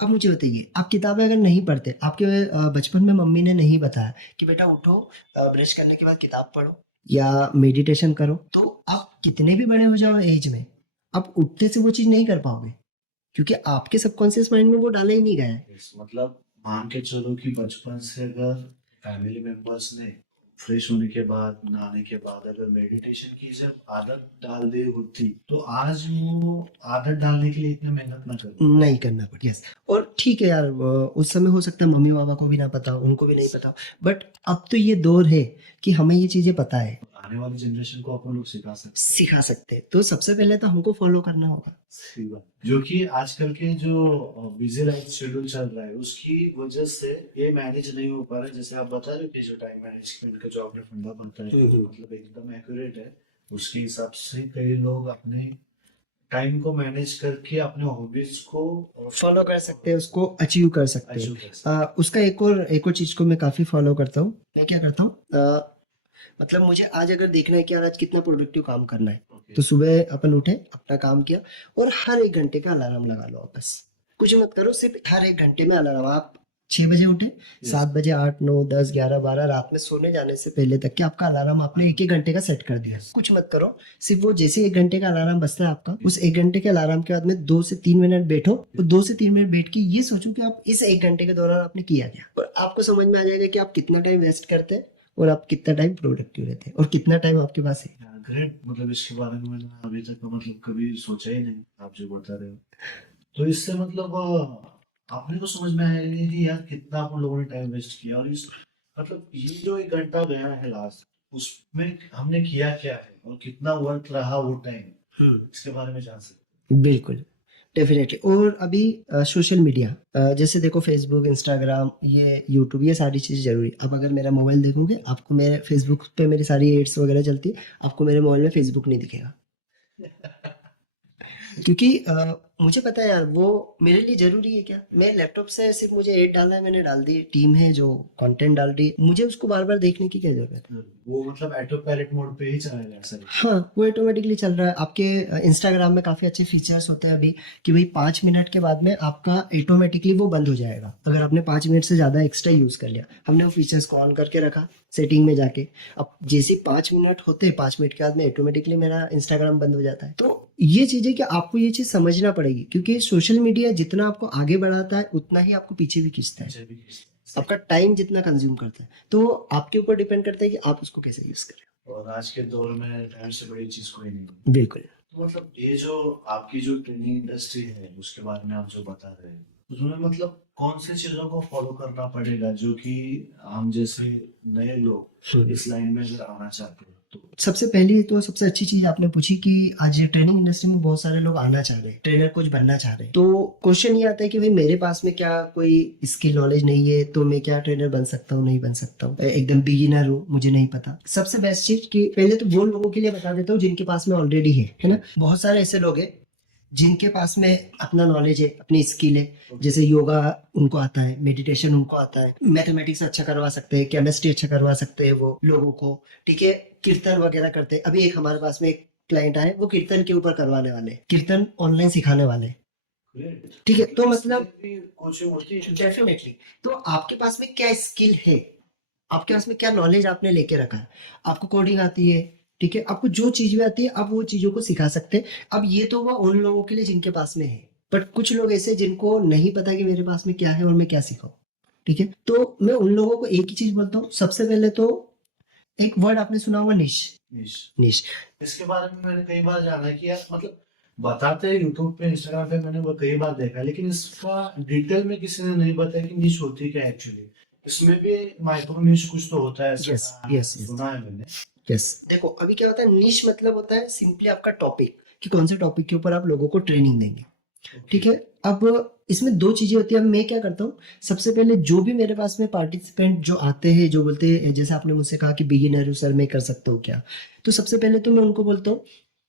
अब मुझे बताइए, आप किताबें अगर नहीं पढ़ते, आपके बचपन में मम्मी ने नहीं बताया कि बेटा उठो, ब्रश करने के बाद किताब पढ़ो या मेडिटेशन करो, तो आप कितने भी बड़े हो जाओ एज में, आप उठते से वो चीज नहीं कर पाओगे, क्योंकि आपके सबकॉन्शियस माइंड में वो डाला ही नहीं गया है। Yes, मतलब मान के चलो कि बचपन से अगर फैमिली मेंबर्स ने फ्रेश होने के बाद, नहाने के बाद अगर मेडिटेशन की जब आदत डाल दी होती, तो आज वो आदत डालने के लिए इतनी मेहनत ना करती। नहीं करना पड़े, यस। और ठीक है यार, उस समय हो सकता है मम्मी पापा को भी ना पता हो, उनको भी नहीं पता हो, बट अब तो ये दौर है कि हमें ये चीजें पता है, आने वाली जनरेशन को अपन लोग सिखा सकते हैं। सिखा सकते हैं। तो सबसे पहले तो हमको फॉलो करना होगा। सही बात। जो कि आजकल के जो बिजी लाइफ शेड्यूल चल रहा है उसकी वजह से ये मैनेज नहीं हो पा रहा है। जैसे आप बता रहे हो कि जो टाइम मैनेजमेंट का जो आपने फंडा बनता है, मतलब एकदम एक्यूरेट है। उसके हिसाब से कई लोग अपने टाइम को मैनेज करके अपने हॉबीज को फॉलो कर सकते हैं, उसको अचीव कर सकते अचीव हैं। कर सकते हैं। उसका एक और चीज को मैं काफी फॉलो करता हूँ। मैं क्या करता हूँ, मतलब मुझे आज अगर देखना है कि यार आज कितना प्रोडक्टिव काम करना है, Okay. तो सुबह अपन उठे, अपना काम किया, और हर 1 घंटे का अलार्म लगा लो आप, बस कुछ मत करो, सिर्फ हर 1 घंटे में अलार्म। आप 6 बजे उठे, 7 बजे, 8, 9, 10, 11, 12, रात में सोने जाने से पहले तक के आपका अलार्म आपने 1-1 घंटे का सेट कर दिया। कुछ मत करो, सिर्फ वो जैसे 1 घंटे का अलार्म बजता है आपका, उस 1 घंटे के अलार्म के बाद में 2 से 3 मिनट बैठो, और 2 से 3 मिनट बैठ के ये सोचो कि आप इस 1 घंटे के दौरान आपने किया क्या, और आपको समझ में आ जाएगा कि आप कितना टाइम वेस्ट करते हैं और आप कितना टाइम प्रोडक्टिव रहते हैं, और कितना टाइम आपके पास है। ग्रेट। मतलब इसके बारे में मैंने अभी तक मतलब कभी सोचा ही नहीं, आप जो बता रहे हो। तो इससे मतलब अपने को समझ में आया नहीं कि यार कितना अपन लोगों ने टाइम वेस्ट किया। और इस मतलब ये जो 1 घंटा गया है लास्ट, उसमें हमने किया क्या है और कितना वर्थ रहा वो टाइम, इसके बारे में जान सकते बिल्कुल, डेफिनेटली। और अभी सोशल मीडिया, जैसे देखो फेसबुक, इंस्टाग्राम, ये यूट्यूब, ये सारी चीज़ जरूरी। अब अगर मेरा मोबाइल देखोगे, आपको मेरे फेसबुक पे मेरी सारी एड्स वगैरह चलती है, आपको मेरे मोबाइल में फेसबुक नहीं दिखेगा, क्योंकि मुझे पता है यार, वो मेरे लिए जरूरी है क्या? मैं लैपटॉप से सिर्फ मुझे एड डालना है, मैंने डाल दी, टीम है जो कंटेंट डाल रही है, मुझे उसको बार बार देखने की क्या जरूरत है? वो मतलब ऑटो पायलट मोड पे ही चलेगा ऐसा? हाँ, वो ऑटोमेटिकली चल रहा है। आपके इंस्टाग्राम में काफी अच्छे फीचर्स होते हैं अभी कि भाई 5 मिनट के बाद में आपका ऑटोमेटिकली वो बंद हो जाएगा अगर आपने 5 मिनट से ज्यादा एक्स्ट्रा यूज कर लिया। हमने वो फीचर्स को ऑन करके रखा सेटिंग में जाके। अब जैसे 5 मिनट होते, 5 मिनट के बाद में ऑटोमेटिकली मेरा इंस्टाग्राम बंद हो जाता है। तो ये चीज है कि आपको ये चीज समझना पड़ेगी, क्योंकि सोशल मीडिया जितना आपको आगे बढ़ाता है उतना ही आपको पीछे भी खींचता है। आपका टाइम जितना कंज्यूम करता है, तो आपके ऊपर डिपेंड करता है कि आप उसको कैसे यूज करें। और आज के दौर में टाइम से बड़ी चीज कोई नहीं है। बिल्कुल। तो मतलब ये जो आपकी जो ट्रेनिंग इंडस्ट्री है उसके बारे में आप जो बता रहे हैं, उसमें मतलब कौन सी चीजों को फॉलो करना पड़ेगा जो कि हम जैसे नए लोग इस लाइन में अगर आना चाहते हैं तो? सबसे पहली तो सबसे अच्छी चीज आपने पूछी कि आज ट्रेनिंग इंडस्ट्री में बहुत सारे लोग आना चाह रहे हैं, ट्रेनर कुछ बनना चाह रहे हैं। तो क्वेश्चन ये आता है कि भाई मेरे पास में क्या कोई स्किल नॉलेज नहीं है, तो मैं क्या ट्रेनर बन सकता हूँ, नहीं बन सकता हूँ, एकदम बिगिनर हूँ, मुझे नहीं पता। सबसे बेस्ट चीज कि पहले तो वो लोगों के लिए बता देता हूँ जिनके पास में ऑलरेडी है ना। बहुत सारे ऐसे लोग हैं जिनके पास में अपना नॉलेज है, अपनी स्किल है। जैसे योगा उनको आता है, मेडिटेशन उनको आता है, मैथमेटिक्स अच्छा करवा सकते हैं, केमिस्ट्री अच्छा करवा सकते हैं वो लोगों को, ठीक है। कीर्तन वगैरह करते हैं। अभी एक हमारे पास में एक क्लाइंट आए, वो कीर्तन के ऊपर करवाने वाले, कीर्तन ऑनलाइन सिखाने वाले, ठीक है। तो मतलब कोचिंग होती है डेफिनेटली। तो आपके पास में क्या स्किल है, आपके पास में क्या नॉलेज आपने लेके रखा है। आपको कोडिंग आती है, ठीक है, आपको जो चीज भी आती है आप वो चीजों को सिखा सकते हैं। अब ये तो हुआ उन लोगों के लिए जिनके पास में है, बट कुछ लोग ऐसे जिनको नहीं पता कि मेरे पास में क्या है और मैं क्या सिखाऊं, ठीक है। तो मैं उन लोगों को एक ही चीज बोलता हूँ। सबसे पहले तो एक वर्ड आपने सुना होगा, निश। निश। निश इसके बारे में मैंने कई बार जाना है कि यार मतलब बताते हैं यूट्यूब पे, इंस्टाग्राम पे, मैंने वो कई बार देखा, लेकिन इसका डिटेल में किसी ने नहीं बताया कि निश होती क्या एक्चुअली। इसमें भी माइक्रो निश कुछ तो होता है ऐसा? यस यस यस सुना है मैंने। यस। देखो अभी क्या होता है, निश मतलब होता है सिंपली आपका टॉपिक, कि कौन से टॉपिक के ऊपर आप लोगों को ट्रेनिंग देंगे, ठीक है। अब इसमें दो चीजें होती है। अब मैं क्या करता हूँ, सबसे पहले जो भी मेरे पास में पार्टिसिपेंट जो आते हैं, जो बोलते हैं, जैसे आपने मुझसे कहा कि बिगिनर हूँ सर, मैं कर सकता हूँ क्या, तो सबसे पहले तो मैं उनको बोलता हूँ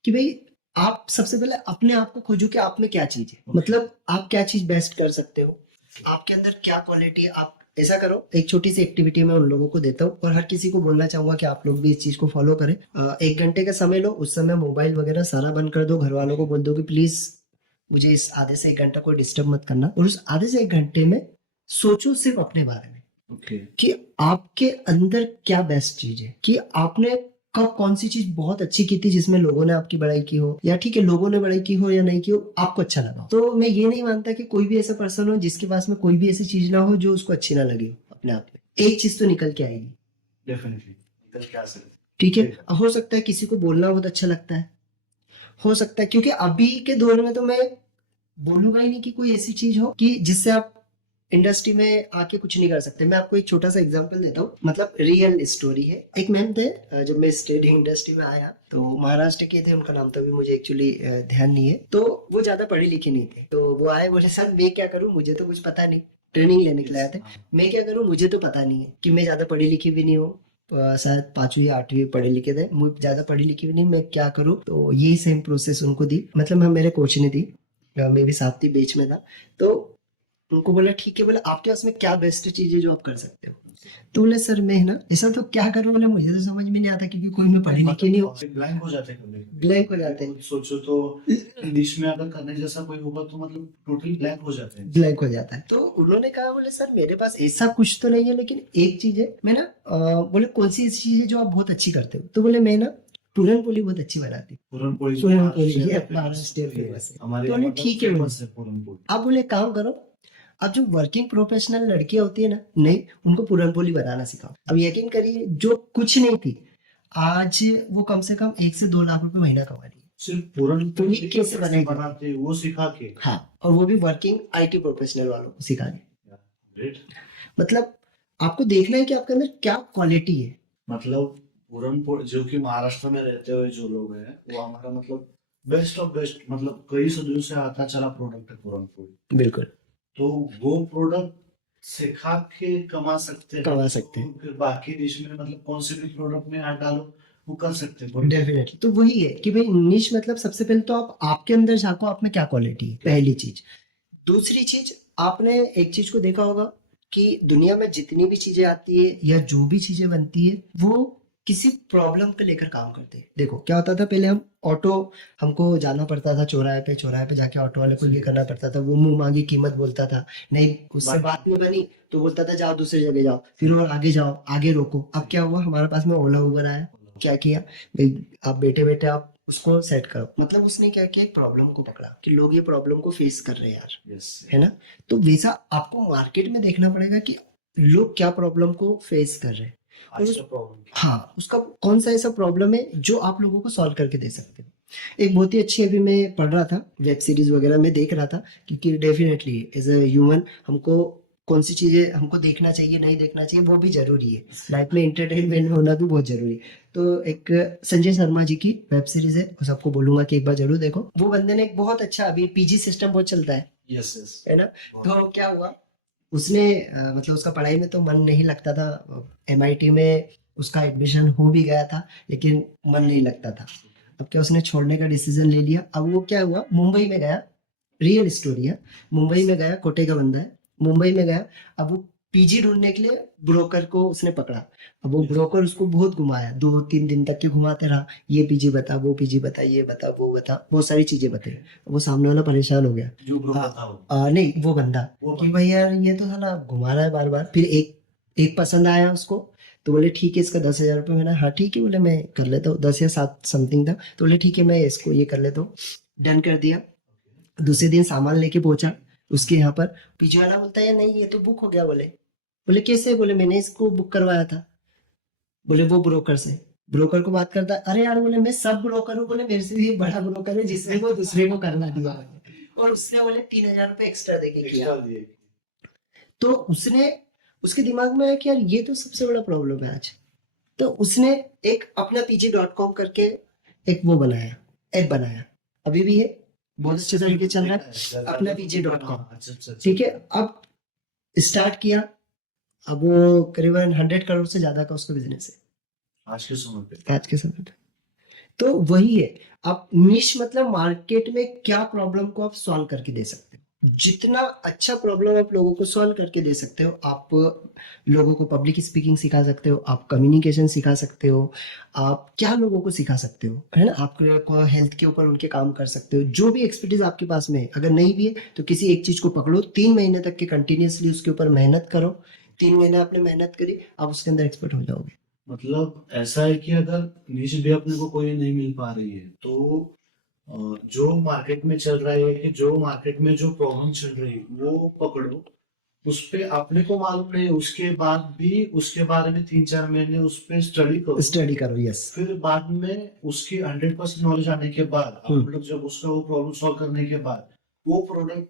कि भाई आप सबसे पहले अपने आप को खोजो कि आप में क्या चीज है, मतलब आप क्या चीज बेस्ट कर सकते हो, आपके अंदर क्या क्वालिटी है। आप ऐसा करो, एक छोटी सी एक्टिविटी मैं उन लोगों को देता हूँ और हर किसी को बोलना चाहूंगा कि आप लोग भी इस चीज को फॉलो करें। 1 घंटे का समय लो, उस समय मोबाइल वगैरह सारा बंद कर दो, घर वालों को बोल दो कि प्लीज मुझे इस आधे से 1 घंटा कोई डिस्टर्ब मत करना, और उस आधे से 1 घंटे में सोचो सिर्फ अपने बारे में कि आपके अंदर क्या बेस्ट चीज है, कि आपने कब कौन सी चीज बहुत अच्छी की थी जिसमें लोगों ने आपकी बड़ाई की हो, या ठीक है लोगों ने बड़ाई की हो या नहीं की हो, आपको अच्छा लगा। तो मैं ये नहीं मानता कि कोई भी ऐसा पर्सन हो जिसके पास में कोई भी ऐसी चीज ना हो जो उसको अच्छी ना लगे हो। अपने आप में एक चीज तो निकल के आएगी, डेफिनेटली निकल के आ सकती। ठीक है। हो सकता है किसी को बोलना बहुत अच्छा लगता है, हो सकता है, क्योंकि अभी के दौर में तो मैं बोलूंगा ही नहीं कि कोई ऐसी चीज हो कि जिससे आप इंडस्ट्री में आके कुछ नहीं कर सकते। मैं आपको एक छोटा सा एग्जांपल देता हूँ, मतलब रियल स्टोरी है। एक मैम थे, जब मैं ट्रेडिंग इंडस्ट्री में आया तो महाराष्ट्र के थे, उनका नाम तो अभी मुझे एक्चुअली ध्यान नहीं है। तो वो ज्यादा पढ़े लिखे नहीं थे, तो वो आए, बोले सर मैं क्या करूँ, मुझे तो कुछ पता नहीं, ट्रेनिंग लेने के लिए आए थे, मैं क्या करूँ, मुझे तो पता नहीं है, कि मैं ज्यादा पढ़ी लिखी भी नहीं हूँ, शायद 5वीं या 8वीं पढ़े लिखे थे, मुझे ज्यादा पढ़ी लिखी भी नहीं, मैं क्या करूँ। तो यही सेम प्रोसेस उनको दी, मतलब हम मेरे कोच ने दी, मैं भी साथ थी, बीच में था। तो उनको बोला ठीक है, बोले आपके पास में क्या बेस्ट चीज है जो आप कर सकते हो। तो बोले सर मैं ना ऐसा तो क्या करूं, बोले मुझे तो समझ में नहीं आता, क्योंकि कोई मैं पढ़ी लिखी नहीं हूँ। ब्लैंक हो जाते हैं, ब्लैंक हो जाते हैं। सोचो तो इंग्लिश में अगर करने जैसा कोई होगा तो मतलब टोटली ब्लैंक हो जाते हैं। ब्लैंक हो जाता है। तो उन्होंने कहा, बोले सर मेरे पास ऐसा कुछ तो नहीं है, लेकिन एक चीज है, मैं ना बोले कौन सी ऐसी चीज है जो आप बहुत अच्छी करते हो। तो बोले मैं ना पूरन पोली बहुत अच्छी बनाती हूँ। पूरन पोली ये महाराष्ट्र फेमस है। हमारे तो बोले ठीक है, फेमस है पूरन पोली। आप बोले काम करो, अब जो वर्किंग प्रोफेशनल लड़कियां होती है ना, नहीं उनको पूरन पोली बनाना सिखाओ। अब यकीन करिए, जो कुछ नहीं थी आज वो कम से कम 1 से 2 लाख रुपए महीना कमा रही है, सिर्फ पूरन पोली कैसे बनाते हैं वो सिखा के। हाँ, और वो भी वर्किंग आईटी प्रोफेशनल वालों को सिखा के। ग्रेट। मतलब आपको देखना है कि आपके अंदर क्या क्वालिटी है। मतलब पूरन पोली जो कि महाराष्ट्र में रहते हुए जो लोग हैं, वो हमारा मतलब बेस्ट ऑफ बेस्ट, मतलब कई सदियों से आता चला प्रोडक्ट है पूरन पोली। बिल्कुल। तो वो प्रोडक्ट सिखा के कमा सकते हैं। कमा सकते हैं। तो फिर बाकी डिश में मतलब कौन से भी प्रोडक्ट में ऐड डालो वो कर सकते हैं। डेफिनेटली। तो वही है कि भाई निश मतलब सबसे पहले तो आप आपके अंदर झांको, आप में क्या क्वालिटी है, पहली चीज। दूसरी चीज, आपने एक चीज को देखा होगा कि दुनिया में जितनी भी चीजें आती है या जो भी चीजें बनती है वो किसी प्रॉब्लम को लेकर काम करते हैं। देखो क्या होता था, पहले हम ऑटो, हमको जाना पड़ता था चौराहे पे जाके ऑटो वाले को ये करना पड़ता था, वो मुंह मांगी कीमत बोलता था, नहीं उससे बात नहीं बनी तो बोलता था जाओ दूसरी जगह जाओ, फिर और आगे जाओ, आगे रोको। अब क्या हुआ, हमारे पास में ओला उबर आया, क्या किया भाई, आप बैठे बैठे आप उसको सेट करो। मतलब उसने क्या किया, एक प्रॉब्लम को पकड़ा कि लोग ये प्रॉब्लम को फेस कर रहे हैं यार, यस, है ना। तो वैसा आपको मार्केट में देखना पड़ेगा कि लोग क्या प्रॉब्लम को फेस कर रहे हैं, और आज का प्रॉब्लम हाँ उसका कौन सा ऐसा प्रॉब्लम है जो आप लोगों को सॉल्व करके दे सकते हो। एक बहुत ही अच्छी, अभी मैं पढ़ रहा था, वेब सीरीज वगैरह में देख रहा था, क्योंकि डेफिनेटली एज अ ह्यूमन हमको कौन सी चीजें हमको देखना चाहिए नहीं देखना चाहिए वो भी जरूरी है, लाइफ में एंटरटेनमेंट होना भी बहुत जरूरी है। तो एक संजय शर्मा जी की वेब सीरीज है, वो सबको बोलूंगा कि एक बार जरूर देखो। वो बंदे ने एक बहुत अच्छा, अभी पीजी सिस्टम बहुत चलता है यस यस है ना। तो क्या हुआ, उसने मतलब उसका पढ़ाई में तो मन नहीं लगता था, एमआईटी में उसका एडमिशन हो भी गया था लेकिन मन नहीं लगता था। अब क्या, उसने छोड़ने का डिसीजन ले लिया। अब वो क्या हुआ, मुंबई में गया, रियल स्टोरी है, मुंबई में गया, कोटे का बंदा है, मुंबई में गया। अब वो पीजी ढूंढने के लिए ब्रोकर को उसने पकड़ा। अब वो ब्रोकर उसको बहुत घुमाया, 2-3 दिन तक के घुमाते रहा, ये पीजी बता, वो पीजी बता, ये बता, वो बता, बहुत सारी चीजें बताई। वो सामने वाला परेशान हो गया। जो ब्रो हाँ, बताओ नहीं वो बंदा, वो कि भाई यार ये तो साला घुमा रहा है बार बार। फिर एक एक पसंद आया उसको, तो बोले ठीक है, इसका 10,000 रुपये। मैंने हाँ ठीक है, बोले मैं कर लेता हूँ, 10 या 7 समथिंग था, तो बोले ठीक है मैं इसको ये कर लेता हूँ, डन कर दिया। दूसरे दिन सामान लेके पहुंचा उसके यहाँ पर, पीछे वाला बोलता है यार नहीं ये तो बुक हो गया। बोले बोले कैसे, बोले मैंने इसको बुक करवाया था। बोले वो ब्रोकर से, ब्रोकर को बात करता है, अरे यार बोले मैं सब ब्रोकर हूँ, बोले मेरे से भी एक बड़ा ब्रोकर है जिसने वो दूसरे को करना दिया, और उसने बोले 3,000 रुपये एक्स्ट्रा देके किया। एक्स्ट्रा दिए। तो उसने, उसके दिमाग में आया कि यार ये तो सबसे बड़ा प्रॉब्लम है आज। तो उसने एक अपना pg.com करके एक वो बनाया, ऐप बनाया, अभी भी है, बहुत अच्छे तरीके चल रहा है, अपना pg.com। अच्छा अच्छा ठीक है, अब स्टार्ट किया, अब वो करीबन 100 करोड़ से ज्यादा का उसका बिजनेस आज के समय पे है आज के समय पे। तो वही है, आप निश मतलब मार्केट में क्या प्रॉब्लम को आप सॉल्व करके दे सकते हो, जितना अच्छा प्रॉब्लम आप लोगों को सॉल्व करके दे सकते हो। आप लोगों को पब्लिक स्पीकिंग सिखा सकते हो, आप कम्युनिकेशन सिखा सकते हो, आप क्या लोगों को सिखा सकते हो, है ना। आप हेल्थ के ऊपर उनके काम कर सकते हो, जो भी एक्सपर्टीज आपके पास में है। अगर नहीं भी है तो किसी एक चीज को पकड़ो, 3 महीने तक के कंटिन्यूसली उसके ऊपर मेहनत करो, 3 महीने आपने मेहनत करी, आप उसके अंदर एक्सपर्ट हो जाओगे। मतलब ऐसा है कि अगर नीश भी अपने को कोई नहीं मिल पा रही है तो जो मार्केट में चल रहा है कि जो मार्केट में जो प्रॉब्लम चल रही है वो पकड़ो, उस पे अपने को मालूम नहीं, उसके बाद भी उसके बारे में 3-4 महीने उस पे स्टडी करो, यस। फिर बाद में उसकी 100% नॉलेज आने के बाद हम्म। आप लोग जब उसका वो प्रॉब्लम सॉल्व करने के बाद वो प्रोडक्ट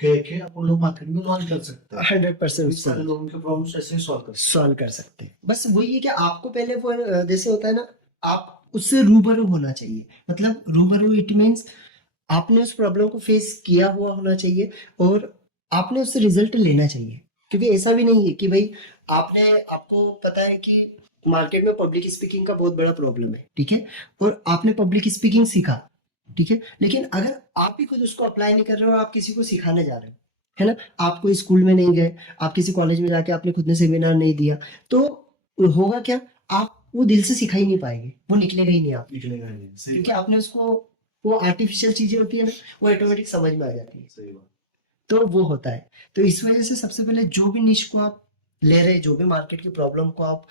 कह के अपन लोग मार्केट में लॉन्च कर सकते हैं। 100% सारे लोगों के प्रॉब्लम ऐसे ही सॉल्व कर सकते हैं। बस वही है कि आपको पहले वो जैसे होता है ना, आप उससे रूबरू होना चाहिए। मतलब रूबरू इट मीन्स आपने उस प्रॉब्लम को फेस किया हुआ होना चाहिए, और आपने उससे रिजल्ट लेना चाहिए। क्योंकि ऐसा भी नहीं है कि भाई आपने, आपको पता है कि मार्केट में पब्लिक स्पीकिंग का बहुत बड़ा प्रॉब्लम है, ठीक है, और आपने पब्लिक स्पीकिंग सीखा, ठीक है, लेकिन अगर आप ही खुद उसको अप्लाई नहीं कर रहे हो, आप किसी को सिखाने जा रहे हो, है ना, आप कोई स्कूल में नहीं गए, आप किसी कॉलेज में जाके आपने खुद ने सेमिनार नहीं दिया, तो होगा क्या, आप वो दिल से सिखा ही नहीं पाएंगे, वो निकलेगा ही नहीं आप, निकलेगा नहीं। सही क्योंकि आपने उसको, वो आर्टिफिशियल चीजें होती है ना, वो ऑटोमेटिक समझ में आ जाती है। सही बात। तो वो होता है। तो इस वजह से सबसे पहले जो भी निश को आप ले रहे, जो भी मार्केट की प्रॉब्लम को आप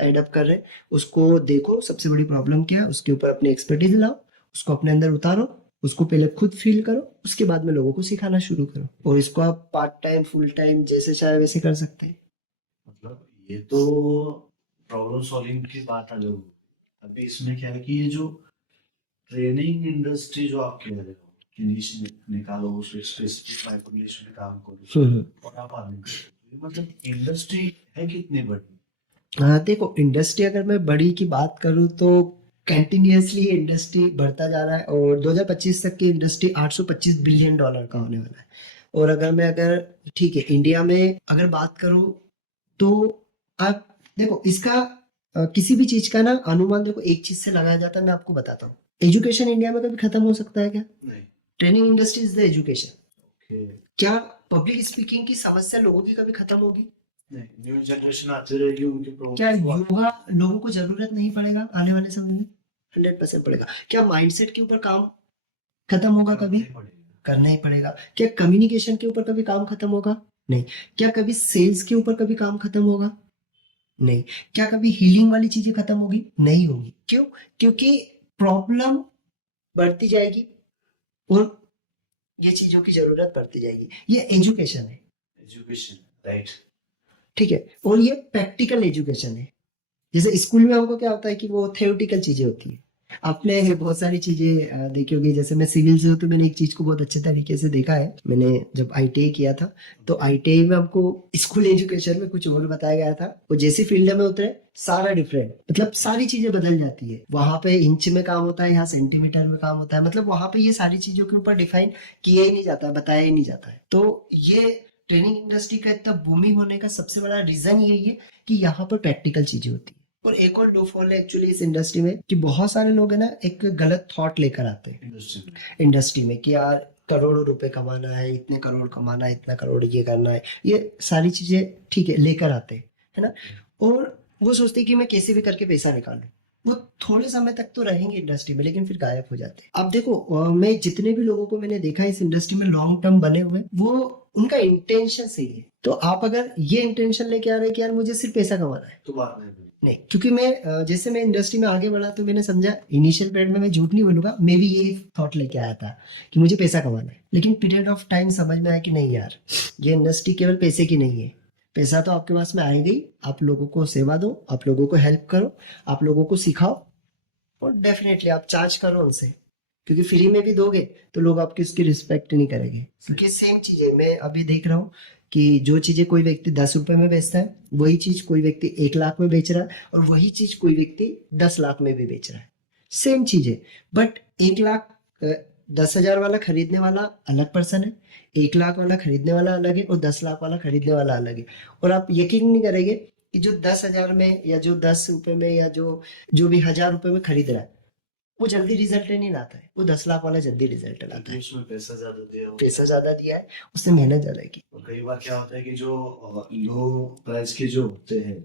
एडअप कर रहे, उसको देखो सबसे बड़ी प्रॉब्लम क्या है, उसके ऊपर अपनी एक्सपर्टीज लाओ, उसको अपने अंदर उतारो, उसको पहले खुद फील करो, उसके बाद में लोगों को सिखाना शुरू करो, और इसको आप पार्ट टाइम फुल टाइम जैसे चाहे वैसे कर सकते हैं। मतलब ये तो प्रॉब्लम सॉल्विंग की बात अलग हो। अभी इसमें क्या है कि ये जो ट्रेनिंग इंडस्ट्री जो आप कह रहे हो कि नीश निकालो, उस स्पेसिफिक टाइप निश में काम करो और आप आगे करो, मतलब इंडस्ट्री है कितनी बड़ी। हाँ देखो, इंडस्ट्री अगर मैं बड़ी की बात करूँ तो कंटिन्यूअसली इंडस्ट्री बढ़ता जा रहा है, और 2025 तक की इंडस्ट्री $825 बिलियन का होने वाला है। और अगर ठीक है, इंडिया में अगर बात करूँ तो आप देखो इसका किसी भी चीज का ना अनुमान देखो एक चीज से लगाया जाता है। मैं आपको बताता हूँ, एजुकेशन इंडिया में कभी खत्म हो सकता है क्या? नहीं। Training industry is the education. Okay. क्या पब्लिक स्पीकिंग की समस्या लोगों की कभी खत्म होगी? नहीं, न्यू जनरेशन आती रहेगी, उनकी क्या प्रॉब्लम योगा लोगों को जरूरत नहीं पड़ेगा आने वाले समय में? 100% पड़ेगा। क्या माइंडसेट के ऊपर काम खत्म होगा कभी? नहीं पड़ेगी। करना ही पड़ेगा। क्या कम्युनिकेशन के ऊपर कभी काम खत्म होगा? नहीं। क्या कभी सेल्स के ऊपर कभी काम खत्म होगा? नहीं। क्या कभी हीलिंग वाली चीजें खत्म होगी? नहीं होगी। क्यों? क्योंकि प्रॉब्लम बढ़ती जाएगी और ये चीजों की जरूरत पड़ती जाएगी। ये एजुकेशन है, एजुकेशन, राइट। ठीक है। और ये प्रैक्टिकल एजुकेशन है। जैसे स्कूल में हमको क्या होता है कि वो थ्योरेटिकल चीजें होती है। आपने बहुत सारी चीजें देखी होगी। जैसे मैं सिविल से हूँ तो मैंने एक चीज को बहुत अच्छे तरीके से देखा है। मैंने जब आईटीआई किया था तो आईटीआई में हमको स्कूल एजुकेशन में कुछ और बताया गया था। वो जैसी फील्ड में उतरे सारा डिफरेंट, मतलब सारी चीजें बदल जाती है। वहां पे इंच में काम होता है, यहाँ सेंटीमीटर में काम होता है। मतलब वहां पे ये सारी चीजों के ऊपर डिफाइन किया ही नहीं जाता है, बताया ही नहीं जाता है। तो ये ट्रेनिंग इंडस्ट्री का इतना बूमिंग होने का सबसे बड़ा रीजन यही है कि यहाँ पर प्रैक्टिकल चीजें होती है। और एक और डोफॉल है एक्चुअली इस इंडस्ट्री में कि बहुत सारे लोग है ना एक गलत थॉट लेकर आते हैं इंडस्ट्री में कि यार करोड़ों रुपए कमाना है, इतने करोड़ कमाना है, इतना करोड़ ये करना है। ये सारी चीजें ठीक है लेकर आते हैं, है ना। और वो सोचते हैं कि मैं कैसे भी करके पैसा निकालूं। वो थोड़े समय तक तो रहेंगे इंडस्ट्री में लेकिन फिर गायब हो जाते हैं। अब देखो मैं जितने भी लोगों को मैंने देखा है इस इंडस्ट्री में लॉन्ग टर्म बने हुए, वो उनका इंटेंशन सही है। तो आप अगर ये इंटेंशन लेके आ रहे हैं कि यार मुझे सिर्फ पैसा कमाना है, तो बात नहीं। क्योंकि मैं जैसे मैं इंडस्ट्री में आगे बढ़ा तो मैंने समझा इनिशियल पीरियड में, मैं झूठ नहीं बोलूंगा, मैं भी ये थॉट लेके आया था कि मुझे पैसा कमाना है। लेकिन पीरियड ऑफ टाइम समझ में आया कि नहीं यार, ये इंडस्ट्री केवल पैसे की नहीं है। पैसा तो आपके पास में आएगा ही, आप लोगों को सेवा दो, आप लोगों को हेल्प करो, आप लोगों को सिखाओ और डेफिनेटली आप चार्ज करो उनसे। क्योंकि फ्री में भी दोगे तो लोग आपकी उसकी रिस्पेक्ट नहीं करेंगे। क्योंकि सेम चीज है, मैं अभी देख रहा हूँ कि जो चीजें कोई व्यक्ति 10 रुपए में बेचता है वही चीज कोई व्यक्ति 1 लाख में बेच रहा है, और वही चीज कोई व्यक्ति 10 लाख में भी बेच रहा है। सेम चीज है, बट 1 लाख 10,000 वाला खरीदने वाला अलग पर्सन है, 1 लाख वाला खरीदने वाला अलग है, और 10 लाख वाला खरीदने वाला अलग है। और आप यकीन नहीं करेंगे कि जो 10,000 में या जो 10 रुपए में या जो भी 1,000 रुपए में खरीद रहा है वो जल्दी रिजल्ट नहीं लाता है। वो 10 लाख वाला जल्दी रिजल्ट लाता है। क्योंकि उसमें पैसा ज्यादा दिया होता है। पैसा ज्यादा दिया है, उससे मेहनत ज्यादा की। और कई बार क्या होता है कि जो लो प्राइस के जो होते हैं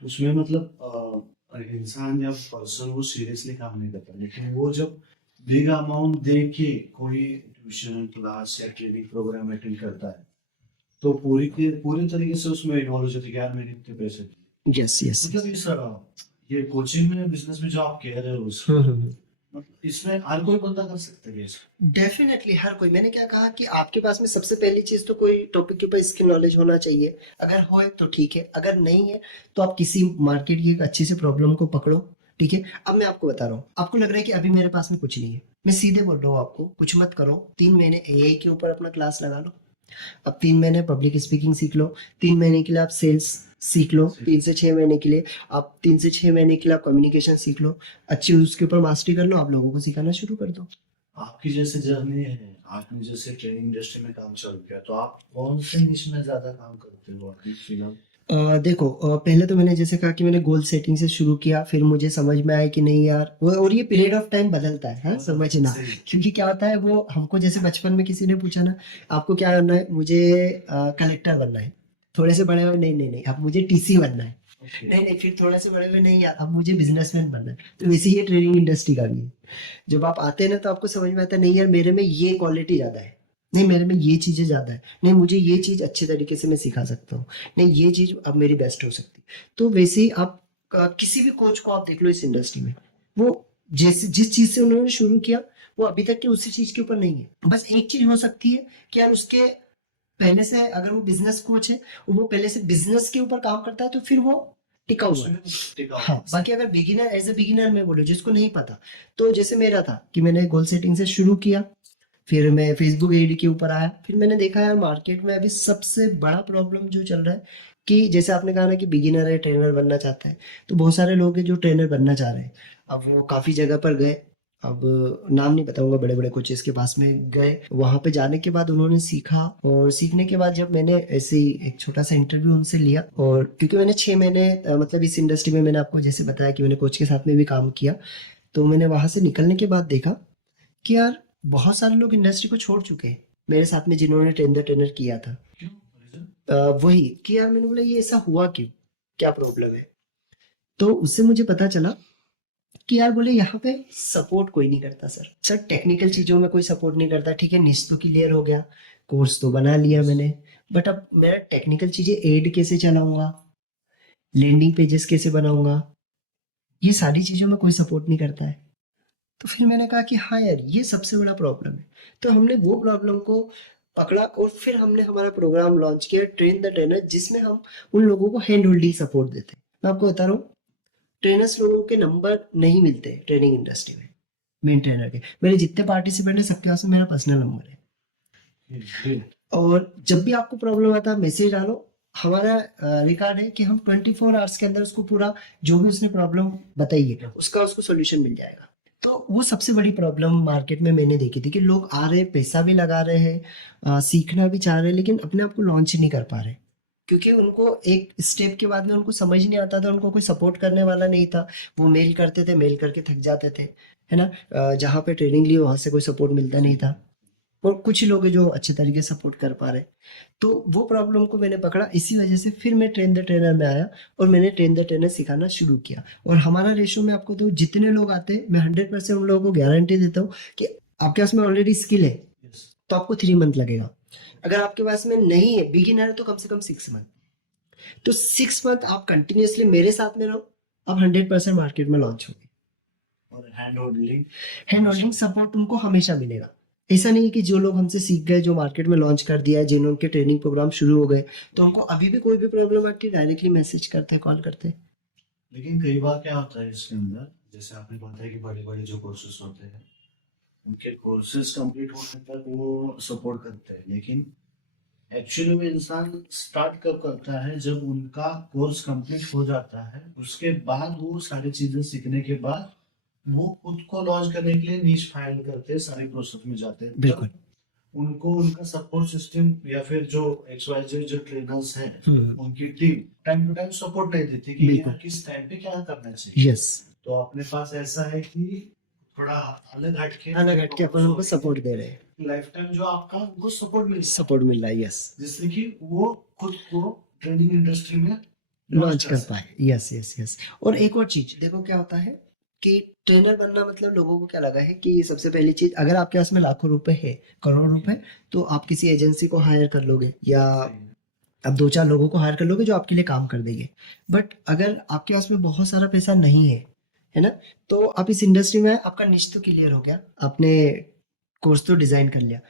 उसमें मतलब इंसान या पर्सन वो सीरियसली काम नहीं करता, लेकिन वो जब बिग अमाउंट दे के कोई ट्यूशन क्लास या ट्रेनिंग प्रोग्राम अटेंड करता है तो पूरी तरीके से उसमें इन्वॉल्व हो जाते हैं कि यार मैंने इतने पैसे दिए। Yes yes. मतलब ये कोचिंग में बिजनेस में जो आप कह रहे हो मतलब इसमें हर कोई बंदा कर सकता है इसको। डेफिनेटली हर कोई। मैंने क्या कहा कि आपके पास में सबसे पहली चीज तो कोई टॉपिक के ऊपर इसकी नॉलेज होना चाहिए। अगर हो तो ठीक है, अगर नहीं है तो आप किसी मार्केट की एक अच्छी से प्रॉब्लम को पकड़ो, ठीक है। अब मैं आपको बता रहा हूँ, आपको लग रहा है कि अभी मेरे पास में कुछ नहीं है, मैं सीधे बोल रहा हूँ आपको कुछ मत करो, 3 महीने एआई के ऊपर अपना क्लास लगा लो। अब 3 महीने पब्लिक स्पीकिंग सीख लो, 3 महीने के लिए आप सेल्स सीख लो, 3 से 6 महीने के लिए आप 3 से 6 महीने के लिए आप कम्युनिकेशन सीख लो, अच्छी उसके ऊपर मास्टरी कर लो, आप लोगों को सिखाना शुरू कर दो। आपकी जैसे जर्नी है, आपने जैसे ट्रेनिंग इंडस्ट्री में काम चालू किया, तो आप कौन से निश में ज्यादा काम करते हो अभी फिलहाल? देखो पहले तो मैंने जैसे कहा कि मैंने गोल सेटिंग से शुरू किया, फिर मुझे समझ में आया कि नहीं यार और ये पीरियड ऑफ टाइम बदलता है, हाँ, समझना। क्योंकि क्या होता है वो हमको जैसे बचपन में किसी ने पूछा ना आपको क्या करना है, मुझे कलेक्टर बनना है। थोड़े से बड़े हुए नहीं नहीं नहीं अब मुझे टीसी बनना है। नहीं नहीं फिर थोड़े से बड़े हुए नहीं यार अब मुझे बिजनेसमैन बनना है। तो वैसे ये ट्रेनिंग इंडस्ट्री का भी है। जब आप आते हैं ना तो आपको समझ में आता है नहीं यार मेरे में ये क्वालिटी ज्यादा है, नहीं मेरे में ये चीजें ज्यादा है, नहीं मुझे ये चीज अच्छे तरीके से मैं सिखा सकता हूँ, नहीं ये चीज अब मेरी बेस्ट हो सकती है। तो वैसे ही आप किसी भी कोच को आप देख लो इस इंडस्ट्री में, वो जैसे जिस चीज से उन्होंने शुरू किया वो अभी तक के उसी चीज के ऊपर नहीं है। बस एक चीज हो सकती है कि यार उसके पहले से अगर वो बिजनेस कोच है, वो पहले से बिजनेस के ऊपर काम करता है तो फिर वो टिका हुआ है। हाँ, बाकी अगर बिगिनर एज ए बिगिनर में बोलो जिसको नहीं पता, तो जैसे मेरा था कि मैंने गोल सेटिंग से शुरू किया, फिर मैं फेसबुक एड के ऊपर आया, फिर मैंने देखा यार मार्केट में अभी सबसे बड़ा प्रॉब्लम जो चल रहा है कि जैसे आपने कहा ना कि बिगिनर है ट्रेनर बनना चाहता है, तो बहुत सारे लोग हैं जो ट्रेनर बनना चाह रहे हैं। अब वो काफी जगह पर गए, अब नाम नहीं बताऊंगा, बड़े बड़े कोचेस के पास में गए, वहां पे जाने के बाद उन्होंने सीखा, और सीखने के बाद जब मैंने ऐसे ही एक छोटा सा इंटरव्यू उनसे लिया, और क्योंकि मैंने 6 महीने मतलब इस इंडस्ट्री में, मैंने आपको जैसे बताया कि मैंने कोच के साथ में भी काम किया, तो मैंने वहां से निकलने के बाद देखा कि यार बहुत सारे लोग इंडस्ट्री को छोड़ चुके हैं मेरे साथ में, जिन्होंने ट्रेनर किया था। क्यों रीजन? वही कि यार मैंने बोला ये ऐसा हुआ क्यों, क्या प्रॉब्लम है। तो उससे मुझे पता चला कि यार बोले यहाँ पे सपोर्ट कोई नहीं करता सर टेक्निकल चीजों में कोई सपोर्ट नहीं करता। ठीक है, निश तो क्लियर हो गया, कोर्स तो बना लिया मैंने, बट अब मैं टेक्निकल चीजें एड कैसे चलाऊंगा, लैंडिंग पेजेस कैसे बनाऊंगा, ये सारी चीजों में कोई सपोर्ट नहीं करता है। तो फिर मैंने कहा कि हाँ यार ये सबसे बड़ा प्रॉब्लम है। तो हमने वो प्रॉब्लम को पकड़ा, और फिर हमने हमारा प्रोग्राम लॉन्च किया, ट्रेन द ट्रेनर, जिसमें हम उन लोगों को हैंड होल्डिंग सपोर्ट देते हैं। मैं आपको बता रहा हूँ, ट्रेनर्स लोगों के नंबर नहीं मिलते ट्रेनिंग इंडस्ट्री में, मेन ट्रेनर के। मेरे जितने पार्टिसिपेंट हैं सबके पास में मेरा पर्सनल नंबर है, ग्रेट। और जब भी आपको प्रॉब्लम आता है मैसेज डालो। हमारा रिकॉर्ड है कि हम 24 आवर्स के अंदर उसको पूरा, जो भी उसने प्रॉब्लम बताई है उसका उसको सोल्यूशन मिल जाएगा। तो वो सबसे बड़ी प्रॉब्लम मार्केट में मैंने देखी थी कि लोग आ रहे, पैसा भी लगा रहे हैं, सीखना भी चाह रहे हैं, लेकिन अपने आप को लॉन्च नहीं कर पा रहे, क्योंकि उनको एक स्टेप के बाद में उनको समझ नहीं आता था, उनको कोई सपोर्ट करने वाला नहीं था। वो मेल करते थे, मेल करके थक जाते थे, है ना। जहाँ पे ट्रेनिंग ली वहां से कोई सपोर्ट मिलता नहीं था, और कुछ ही लोग हैं जो अच्छे तरीके से सपोर्ट कर पा रहे। तो वो प्रॉब्लम को मैंने पकड़ा, इसी वजह से फिर मैं ट्रेन द ट्रेनर में आया, और मैंने ट्रेन द ट्रेनर सिखाना शुरू किया। और हमारा रेशो में आपको तो जितने लोग आते हैं, मैं 100% उन लोगों को गारंटी देता हूँ कि आपके पास में ऑलरेडी स्किल है यस। तो आपको 3 मंथ लगेगा। अगर आपके पास में नहीं है, बिगिनर है, तो कम से कम 6 मंथ। तो 6 मंथ आप कंटिन्यूअसली मेरे साथ में रहो, आप 100% मार्केट में लॉन्च होगे। और hand holding. Hand holding support उनको हमेशा मिलेगा। ऐसा नहीं है कि जो लोग हमसे सीख गए, जो मार्केट में लॉन्च कर दिया है, जिन्होंने ट्रेनिंग प्रोग्राम शुरू हो गए, तो उनको अभी भी कोई भी प्रॉब्लम आती है डायरेक्टली मैसेज करते, कॉल करते। लेकिन कई बार क्या होता है इसके अंदर, जैसे आपने बताया कि बड़े बड़े जो कोर्सेज होते हैं उनके कोर्सेज कंप्लीट होने तक वो सपोर्ट करते हैं, लेकिन एक्चुअली में इंसान स्टार्ट कब करता है, जब उनका कोर्स कंप्लीट हो जाता है, उसके बाद वो सारी चीजें सीखने के बाद वो खुद को लॉन्च करने के लिए नीश फाइल करते हैं, सारी प्रोसेस में जाते हैं। बिल्कुल। तब उनको उनका सपोर्ट सिस्टम या फिर जो XYZ जो ट्रेनर्स हैं उनकी team time to time support नहीं देती कि बिल्कुल। यार किस टाइम पे क्या करना चाहिए। यस, तो अपने पास ऐसा है कि थोड़ा अलग हटके अलग हटके अपन उनको सपोर्ट दे रहे हैं, लाइफ टाइम जो आपका उनको सपोर्ट मिल रहा है, सपोर्ट मिल रहा है। यस, जिससे कि वो खुद को ट्रेनिंग इंडस्ट्री में लॉन्च कर पाए। Yes yes yes. और एक और चीज देखो क्या होता है कि ट्रेनर बनना मतलब लोगों को क्या लगा है कि सबसे पहली चीज, अगर आपके पास में लाखों रुपए है, करोड़ रुपए, तो आप किसी एजेंसी को हायर कर लोगे, या आप 2-4 लोगों को हायर कर लोगे जो आपके लिए काम कर देंगे। बट अगर आपके पास में बहुत सारा पैसा नहीं है ना, तो आप इस इंडस्ट्री में, आपका निश तो क्लियर हो गया, आपने कोर्स तो डिजाइन कर लिया,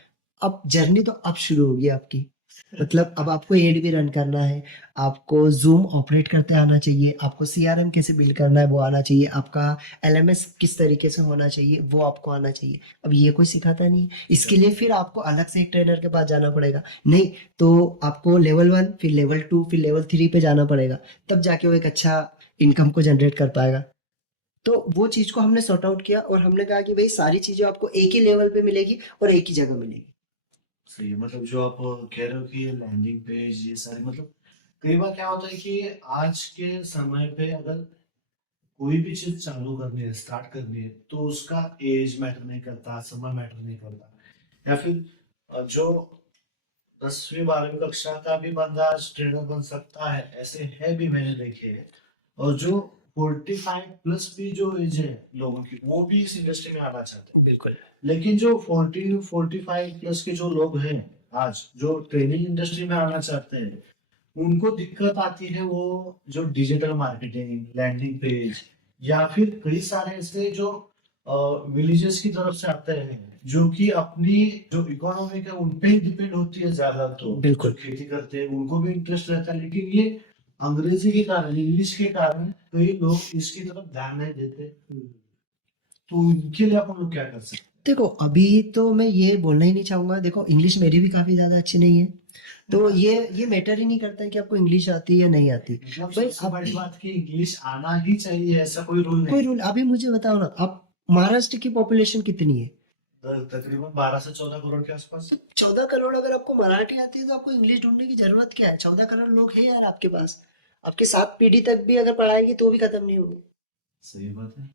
अब जर्नी तो अब शुरू होगी आपकी। मतलब अब आपको एड भी रन करना है, आपको जूम ऑपरेट करते आना चाहिए, आपको सीआरएम कैसे बिल्ड करना है वो आना चाहिए, आपका एलएमएस किस तरीके से होना चाहिए वो आपको आना चाहिए। अब ये कोई सिखाता नहीं, इसके लिए फिर आपको अलग से एक ट्रेनर के पास जाना पड़ेगा। नहीं तो आपको लेवल 1, फिर लेवल 2, फिर लेवल 3 पे जाना पड़ेगा, तब जाके वो एक अच्छा इनकम को जनरेट कर पाएगा। तो वो चीज को हमने सॉर्ट आउट किया, और हमने कहा कि भाई सारी चीजें आपको एक ही लेवल पे मिलेगी और एक ही जगह मिलेगी। सही है। मतलब जो आप कह रहे हो कि ये लैंडिंग पेज ये सारी, मतलब कई बार क्या होता है कि आज के समय पे अगर कोई भी चीज चालू करनी है, स्टार्ट करनी है, तो उसका एज मैटर नहीं करता, समय मैटर नहीं करता, या फिर जो 10वीं 12वीं कक्षा का भी बंदा आज ट्रेनर बन सकता है, ऐसे है भी मैंने देखे हैं। और जो 45+ भी जो एज है लोगों की, वो भी इस इंडस्ट्री में आना चाहते हैं। बिल्कुल। लेकिन जो 40-45+ के जो लोग हैं आज, जो ट्रेनिंग इंडस्ट्री में आना चाहते हैं, उनको दिक्कत आती है वो जो डिजिटल मार्केटिंग, लैंडिंग पेज, या फिर कई सारे ऐसे जो विलेजेस की तरफ से आते हैं, जो कि अपनी जो इकोनॉमी है उन पे ही डिपेंड होती है ज्यादा। तो बिल्कुल। जो खेती करते हैं उनको भी इंटरेस्ट रहता है, लेकिन ये अंग्रेजी के कारण, इंग्लिश के कारण कई लोग इसकी तरफ ध्यान नहीं देते। तो उनके लिए अपन लोग क्या कर सकते हैं? देखो अभी तो मैं ये बोलना ही नहीं चाहूंगा, देखो इंग्लिश मेरी भी काफी ज्यादा अच्छी नहीं है, तो ये मैटर ही नहीं करता है कि आपको इंग्लिश आती है या नहीं आती। मतलब भाई सबसे बड़ी बात कि इंग्लिश आना ही चाहिए, ऐसा कोई रूल कोई नहीं। रूल, अभी मुझे बताओ ना, आप महाराष्ट्र की पॉपुलेशन कितनी है? तकरीबन 12 से 14 करोड़ के आसपास। तो 14 करोड़ अगर आपको मराठी आती है तो आपको इंग्लिश ढूंढने की जरूरत क्या है? 14 करोड़ लोग हैं यार आपके पास। आपके 7 पीढ़ी तक भी अगर पढ़ाएंगे तो भी खत्म नहीं होगी। सही बात है।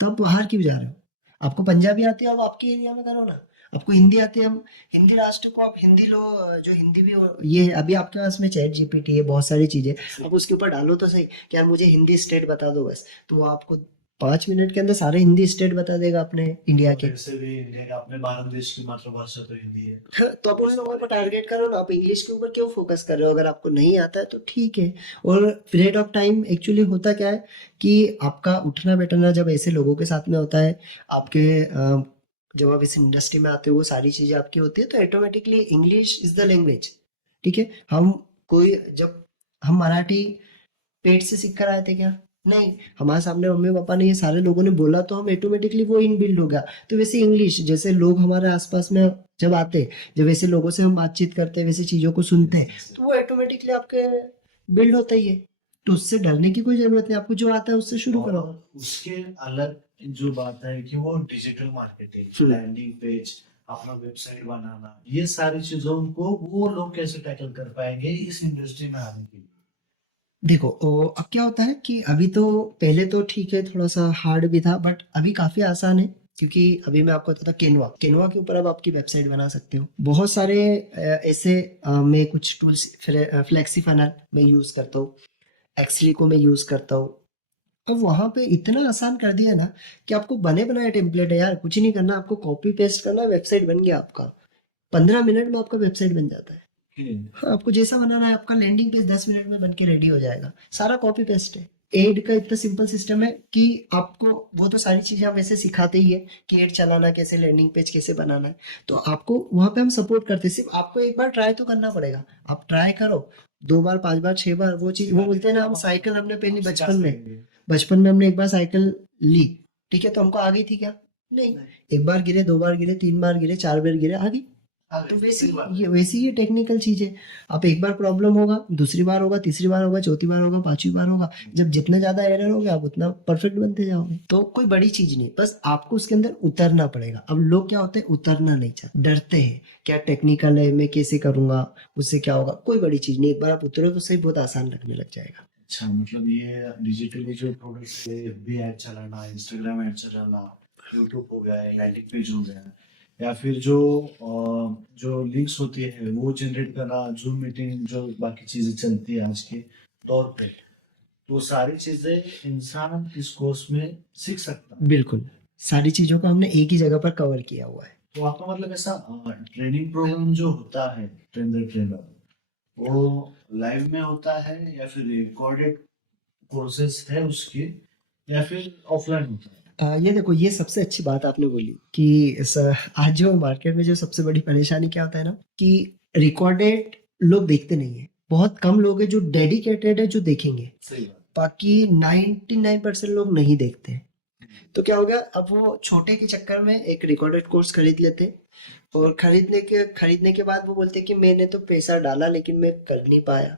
तो आप बाहर क्यों जा रहे हो? आपको पंजाबी आती है, अब आपके एरिया में करो ना। आपको हिंदी आती है, हम हिंदी राष्ट्र को आप हिंदी लो। जो हिंदी भी ये अभी आपके पास में चैट जीपीटी है, बहुत सारी चीजें। आप उसके ऊपर डालो तो सही कि यार मुझे हिंदी स्टेट बता दो बस, तो वो आपको 5 मिनट के अंदर सारे हिंदी स्टेट बता देगा अपने इंडिया और के। वैसे भी इंडिया का, अपने भारत देश की मातृभाषा तो हिंदी है। तो आप उन लोगों को टारगेट करो ना। आप इंग्लिश के ऊपर क्यों फोकस कर रहे हो? अगर आपको नहीं आता है तो ठीक है। और पीरियड ऑफ टाइम एक्चुअली होता क्या है कि आपका उठना बैठना जब ऐसे लोगों के साथ में होता है, आपके जब आप इस इंडस्ट्री में आते हो वो सारी चीजें आपकी होती है, तो automatically English is the language. ठीक है। कोई जब हम मराठी पेट से सीख कर आए थे क्या? नहीं। हमारे सामने मम्मी पापा ने, ये सारे लोगों ने बोला तो हम ऑटोमेटिकली वो इनबिल्ड हो गया। तो वैसे इंग्लिश, जैसे लोग हमारे आसपास में जब आते, जब वैसे लोगों से हम बातचीत करते हैं, वैसे चीजों को सुनते हैं, तो वो ऑटोमेटिकली आपके बिल्ड होता ही है। तो उससे डरने की कोई जरूरत नहीं, आपको जो आता है उससे शुरू करो। और उसके अलग जो बात है कि वो डिजिटल मार्केटिंग, लैंडिंग पेज, अपना वेबसाइट बनाना, ये सारी चीजों को वो लोग कैसे टैकल कर पाएंगे इस इंडस्ट्री में आने के लिए? देखो अब क्या होता है कि अभी तो, पहले तो ठीक है थोड़ा सा हार्ड भी था, बट अभी काफी आसान है। क्योंकि अभी मैं आपको बताता, केनवा केनवा के ऊपर अब आपकी वेबसाइट बना सकते हो। बहुत सारे ऐसे मैं कुछ टूल्स, फ्लेक्सी फनल मैं यूज करता हूँ, एक्सली को मैं यूज करता हूँ। अब वहां पे इतना आसान कर दिया ना कि आपको बने बनाए टेम्पलेट है यार, कुछ नहीं करना, आपको कॉपी पेस्ट करना, वेबसाइट बन गया आपका। 15 मिनट में आपका वेबसाइट बन जाता है। हाँ, आपको जैसा बनाना है, आपका लैंडिंग पेज 10 मिनट में बन के रेडी हो जाएगा। सारा कॉपी पेस्ट है। एड का इतना सिंपल सिस्टम है कि आपको वो तो सारी चीजें हम वैसे सिखाते ही है कि एड चलाना कैसे, लैंडिंग पेज कैसे बनाना है। तो आपको वहां पे हम सपोर्ट करते हैं। सिर्फ आपको एक बार ट्राई तो करना पड़ेगा। आप ट्राई करो, 2 बार 5 बार 6 बार, वो चीज, वो बोलते हैं ना, हम साइकिल हमने पहली बचपन में हमने एक बार साइकिल ली, ठीक है, तो हमको आ गई थी क्या? नहीं। एक बार गिरे, 2 बार गिरे, 3 बार गिरे, 4 बार गिरे, आ गई। तो वैसे ये टेक्निकल चीज है। आप एक बार प्रॉब्लम होगा, दूसरी बार होगा, तीसरी बार होगा, चौथी बार होगा, 5वीं बार होगा। जब जितना ज्यादा एरर होगा आप उतना परफेक्ट बनते जाओगे। तो कोई बड़ी चीज नहीं, बस आपको उसके अंदर उतरना पड़ेगा। अब लोग क्या होते हैं, उतरना नहीं चाहते, डरते हैं, क्या टेक्निकल है, मैं कैसे करूंगा, उससे क्या होगा। कोई बड़ी चीज नहीं, एक बार आप उतरो तो सही, बहुत आसान लगने लग जाएगा। अच्छा, मतलब ये डिजिटली जो प्रोडक्ट्स है, एफबी ऐड चलाना, इंस्टाग्राम ऐड चलाना, यूट्यूब हो गया, लैंडिंग पेज हो गया, या फिर जो लिंक्स होती है वो जनरेट करना, जूम मीटिंग, जो बाकी चीजें चलती है आज के दौर पे, तो सारी चीजें इंसान इस कोर्स में सीख सकता है। बिल्कुल, सारी चीजों को हमने एक ही जगह पर कवर किया हुआ है। तो आपका मतलब ऐसा ट्रेनिंग प्रोग्राम जो होता है, ट्रेनर, वो लाइव में होता है या फिर रिकॉर्डेड कोर्सेज है उसके, या फिर ऑफलाइन होता है? ये देखो, ये सबसे अच्छी बात आपने बोली कि आज जो मार्केट में जो सबसे बड़ी परेशानी क्या होता है ना, कि रिकॉर्डेड लोग देखते नहीं है। बहुत कम लोग हैं जो डेडिकेटेड है, जो देखेंगे। सही बात। बाकी 99% लोग नहीं देखते। तो क्या हो गया, अब वो छोटे के चक्कर में एक रिकॉर्डेड कोर्स खरीद लेते, और खरीदने के बाद वो बोलते कि मैंने तो पैसा डाला लेकिन मैं कर नहीं पाया।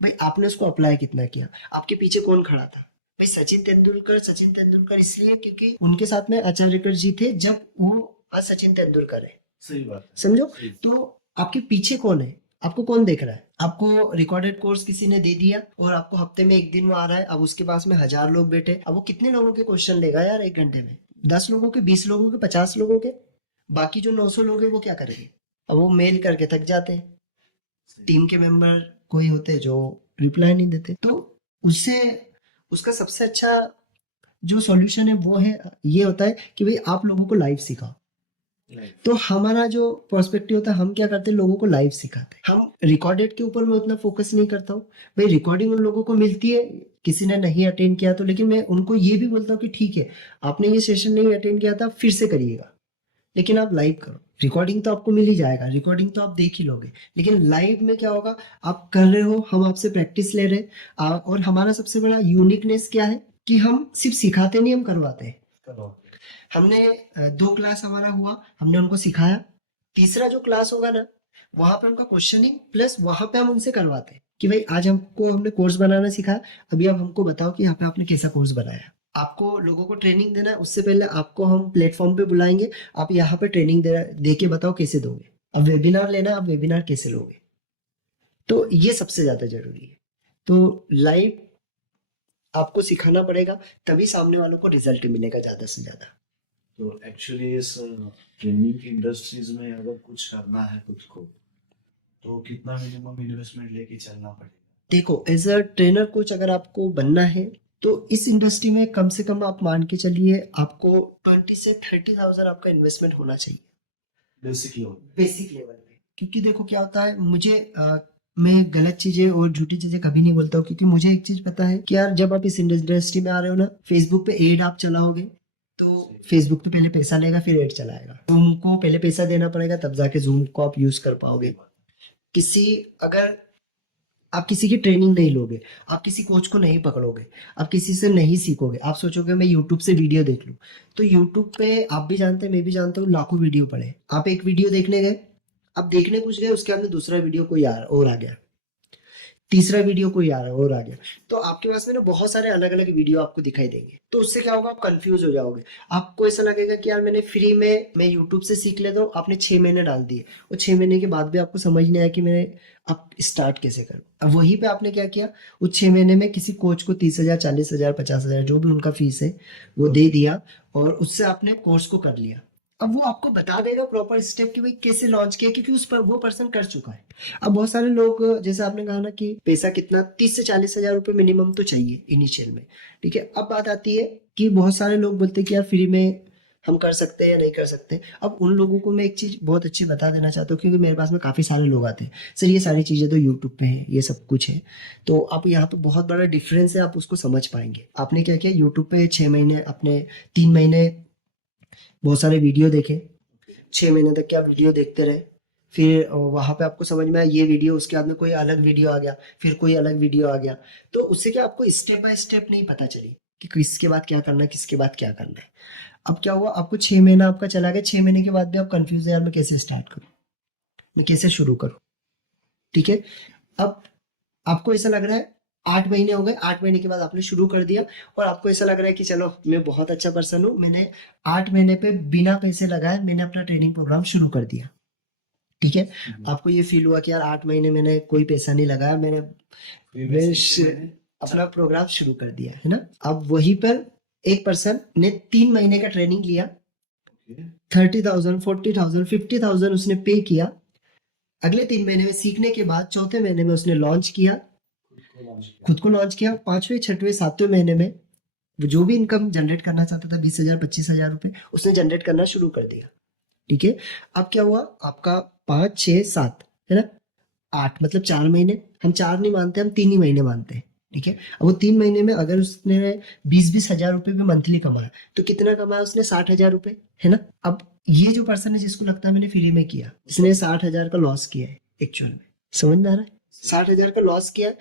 भाई आपने उसको अप्लाई कितना किया? आपके पीछे कौन खड़ा था? भाई सचिन तेंदुलकर इसलिए क्योंकि उनके साथ में आचार्यकर जी थे जब वो आज सचिन तेंदुलकर है। सही बात है। समझो। तो आपके पीछे कौन है? आपको कौन देख रहा है? आपको रिकॉर्डेड कोर्स किसी ने दे दिया और आपको हफ्ते में एक दिन वो आ रहा है। अब उसके पास में 1000 लोग बैठे, अब वो कितने लोगों के क्वेश्चन लेगा यार 1 घंटे में? 10 लोगों के, 20 लोगों के, 50 लोगों के। बाकी जो 900 लोग हैं वो क्या करेंगे? अब वो मेल करके थक जाते हैं। टीम के मेंबर कोई होते जो रिप्लाई नहीं देते। तो उससे उसका सबसे अच्छा जो सॉल्यूशन है वो है, ये होता है कि भाई आप लोगों को लाइव सिखाओ। तो हमारा जो पर्सपेक्टिव होता है, हम क्या करते हैं, लोगों को लाइव सिखाते हैं। हम रिकॉर्डेड के ऊपर मैं उतना फोकस नहीं करता हूँ। भाई रिकॉर्डिंग उन लोगों को मिलती है, किसी ने नहीं अटेंड किया तो, लेकिन मैं उनको ये भी बोलता हूँ कि ठीक है, आपने ये सेशन नहीं अटेंड किया था, फिर से करिएगा, लेकिन आप लाइव करो। रिकॉर्डिंग तो आपको मिल ही जाएगा, रिकॉर्डिंग तो आप देख ही लोगे, लेकिन लाइव में क्या होगा, आप कर रहे हो, हम आपसे प्रैक्टिस ले रहे हैं। और हमारा सबसे बड़ा यूनिकनेस क्या है कि हम सिर्फ सिखाते नहीं, हम करवाते हैं। हमने 2 क्लास हमारा हुआ, हमने उनको सिखाया। तीसरा जो क्लास होगा ना, वहां पे उनका क्वेश्चनिंग प्लस वहां पे हम उनसे करवाते हैं कि भाई आज हमने कोर्स बनाना सिखाया, अभी आप हमको बताओ कि यहाँ पे आपने कैसा कोर्स बनाया। आपको लोगों को ट्रेनिंग देना है, उससे पहले आपको हम प्लेटफॉर्म पे बुलाएंगे, आप यहाँ पे ट्रेनिंग दे के बताओ कैसे दोगे। अब वेबिनार लेना है, आप वेबिनार कैसे लोगे, तो ये सबसे ज्यादा जरूरी है। तो लाइव आपको सिखाना पड़ेगा, तभी सामने वालों को रिजल्ट मिलेगा ज्यादा से ज्यादा। तो एक्चुअली इस ट्रेनिंग इंडस्ट्रीज में अगर कुछ करना है खुद को, तो कितना मिनिमम इन्वेस्टमेंट लेके चलना पड़ेगा? देखो, एज अ ट्रेनर कोच अगर आपको बनना है तो इस इंडस्ट्री में कम से कम आप मान के चलिए आपको 20 से 30,000 आपका इन्वेस्टमेंट होना चाहिए बेसिक लेवल। बेसिक लेवल पे। क्योंकि देखो क्या होता है, मैं गलत चीजें और झूठी चीजें कभी नहीं बोलता हूँ, क्योंकि मुझे एक चीज पता है कि यार जब आप इस इंडस्ट्री में आ रहे हो ना, फेसबुक पे एड आप चलाओगे तो फेसबुक पे पहले पैसा लेगा, फिर एड चलाएगा। जूम को पहले पैसा देना पड़ेगा, तब जाके जूम को आप यूज कर पाओगे। अगर आप किसी की ट्रेनिंग नहीं लोगे, आप किसी कोच को नहीं पकड़ोगे, आप किसी से नहीं सीखोगे, आप सोचोगे मैं यूट्यूब से वीडियो देख लूं, तो यूट्यूब पे आप भी जानते हैं, मैं भी जानता हूँ, लाखों वीडियो पड़े। आप एक वीडियो देखने गए, आप देखने कुछ गए, उसके बाद में दूसरा वीडियो कोई और आ गया, तीसरा वीडियो कोई और आ गया, तो आपके पास में ना बहुत सारे अलग अलग वीडियो आपको दिखाई देंगे। तो उससे क्या होगा, आप कंफ्यूज हो जाओगे। आपको ऐसा लगेगा कि यार मैंने फ्री में मैं यूट्यूब से सीख लेता हूँ, आपने 6 महीने डाल दिए, और 6 महीने के बाद भी आपको समझ नहीं आया कि मैंने अब स्टार्ट कैसे करूँ। अब वहीं पे आपने क्या किया, उस 6 महीने में किसी कोच को 30,000, 40,000, 50,000 जो भी उनका फीस है वो दे दिया, और उससे आपने कोर्स को कर लिया। अब वो आपको बता देगा प्रॉपर स्टेप कि भाई कैसे लॉन्च किया, क्योंकि उस पर वो पर्सन कर चुका है। अब बहुत सारे लोग, जैसे आपने कहा ना कि पैसा कितना, 30 से 40 हजार रुपए मिनिमम तो चाहिए इनिशियल में, ठीक है। अब बात आती है कि बहुत सारे लोग बोलते हैं कि यार फ्री में हम कर सकते हैं या नहीं कर सकते। अब उन लोगों को मैं एक चीज बहुत अच्छी बता देना चाहता हूँ, क्योंकि मेरे पास में काफी सारे लोग आते हैं, सर ये सारी चीजें तो यूट्यूब पे है, ये सब कुछ है, तो आप यहाँ पे बहुत बड़ा डिफरेंस है, आप उसको समझ पाएंगे। आपने क्या किया, यूट्यूब पे 6 महीने, अपने 3 महीने बहुत सारे वीडियो देखे, 6 महीने तक क्या वीडियो देखते रहे, फिर वहां पे आपको समझ में आया ये वीडियो, उसके बाद में कोई अलग वीडियो आ गया, फिर कोई अलग वीडियो आ गया, तो उससे क्या आपको स्टेप बाय स्टेप नहीं पता चली कि किसके बाद क्या करना है, किसके बाद क्या करना है। अब क्या हुआ, आपको 6 महीना आपका चला गया, 6 महीने के बाद भी आप कंफ्यूज है, यार मैं कैसे स्टार्ट करूँ, मैं कैसे शुरू करूँ, ठीक है। अब आपको ऐसा लग रहा है 8 महीने हो गए, 8 महीने के बाद आपने शुरू कर दिया, और आपको ऐसा लग रहा है कि चलो मैं बहुत अच्छा पर्सन हूँ, मैंने 8 महीने पे बिना पैसे लगाए मैंने अपना ट्रेनिंग प्रोग्राम शुरू कर दिया, ठीक है। आपको ये फील हुआ कि यार 8 महीने मैंने कोई पैसा नहीं लगाया, अपना प्रोग्राम शुरू कर दिया, है ना। अब वहीं पर एक पर्सन ने 3 महीने का ट्रेनिंग लिया, 30,000, 40,000, 50,000 उसने पे किया। अगले 3 महीने में सीखने के बाद चौथे महीने में उसने लॉन्च किया, खुद को लॉन्च किया। 5वें, 6वें, 7वें महीने में वो जो भी इनकम जनरेट करना चाहता था, 20,000, 25,000 रुपए, उसने जनरेट करना शुरू कर दिया, ठीक है। अब क्या हुआ, आपका 5, 6, 7, है ना, 8, मतलब 4 महीने, हम 4 नहीं मानते, हम 3 ही महीने मानते हैं, ठीक है। अब वो 3 महीने में अगर उसने 20-20 हजार रुपए भी मंथली कमाया, तो कितना कमाया उसने, 60,000 रुपए, है ना। अब ये जो पर्सन है जिसको लगता है मैंने फ्री में किया, इसने 60,000 का लॉस किया है एक्चुअल में, समझ में आ रहा है, 60,000 का लॉस किया है।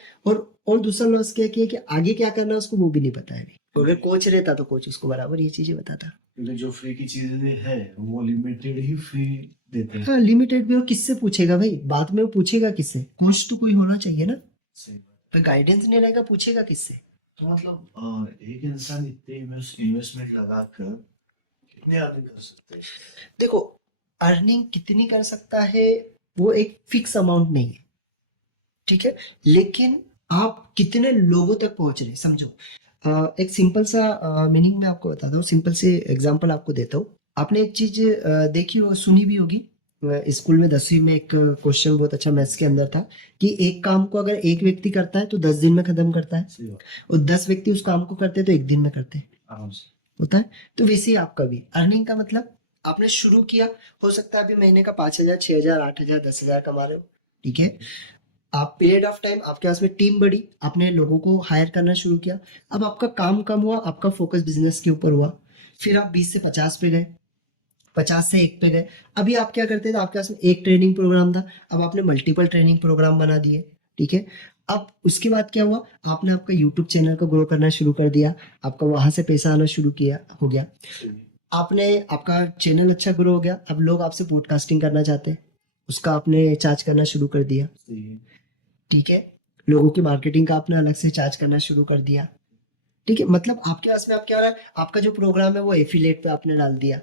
और दूसरा लॉस क्या किया कि आगे क्या करना है उसको वो भी नहीं पता है। अगर कोच रहता तो कोच उसको बराबर ये चीजें बताता। क्योंकि जो फ्री की चीजें है वो लिमिटेड ही फ्री देते हैं। हाँ, लिमिटेड भी, और किससे पूछेगा भाई, बाद में वो पूछेगा किससे, कोच तो कोई होना चाहिए ना, सही बात। तो गाइडेंस नहीं रहेगा, पूछेगा किससे। तो मतलब एक इंसान इतने इन्वेस्टमेंट लगाकर कितने अर्निंग कर सकते हैं? देखो, अर्निंग कितनी कर सकता है वो एक फिक्स अमाउंट नहीं है, ठीक है, लेकिन आप कितने लोगों तक पहुंच रहे हैं, समझो। एक सिंपल सा मीनिंग में आपको बताता हूँ, सिंपल से एग्जांपल आपको देता हूँ। आपने एक चीज देखी हो, सुनी भी होगी, स्कूल में 10वीं में एक क्वेश्चन बहुत अच्छा मैथ्स के अंदर था, कि एक काम को अगर एक व्यक्ति करता है तो 10 दिन में खत्म करता है, सही बात। और 10 व्यक्ति उस काम को करते हैं तो 1 दिन में करते हैं, आराम से। होता है। तो वैसे ही आपका भी अर्निंग का मतलब, आपने शुरू किया, हो सकता है अभी महीने का 5,000, 6,000, 8,000, 10,000 कमा रहे हो, ठीक है। आप पीरियड ऑफ टाइम आपके पास में टीम बढ़ी, आपने लोगों को हायर करना शुरू किया, अब आपका काम कम हुआ, आपका फोकस बिजनेस के ऊपर हुआ, फिर आप 20 से 50 पे गए, 50 से 1 पे गए। अभी आप क्या करते थे, आपके पास में एक ट्रेनिंग प्रोग्राम था, अब आपने मल्टीपल ट्रेनिंग प्रोग्राम बना दिए, ठीक है। अब उसके बाद क्या हुआ, आपने आपका यूट्यूब चैनल को ग्रो करना शुरू कर दिया, आपका वहां से पैसा आना शुरू किया, हो गया। आपने, आपका चैनल अच्छा ग्रो हो गया, अब लोग आपसे पॉडकास्टिंग करना चाहते हैं, उसका आपने चार्ज करना शुरू कर दिया, सही है। ठीक है। लोगों की मार्केटिंग का आपने अलग से चार्ज करना शुरू कर दिया, ठीक है, मतलब आपके पास में आप क्या हो रहा है, आपका जो प्रोग्राम है वो एफिलिएट पे आपने डाल दिया,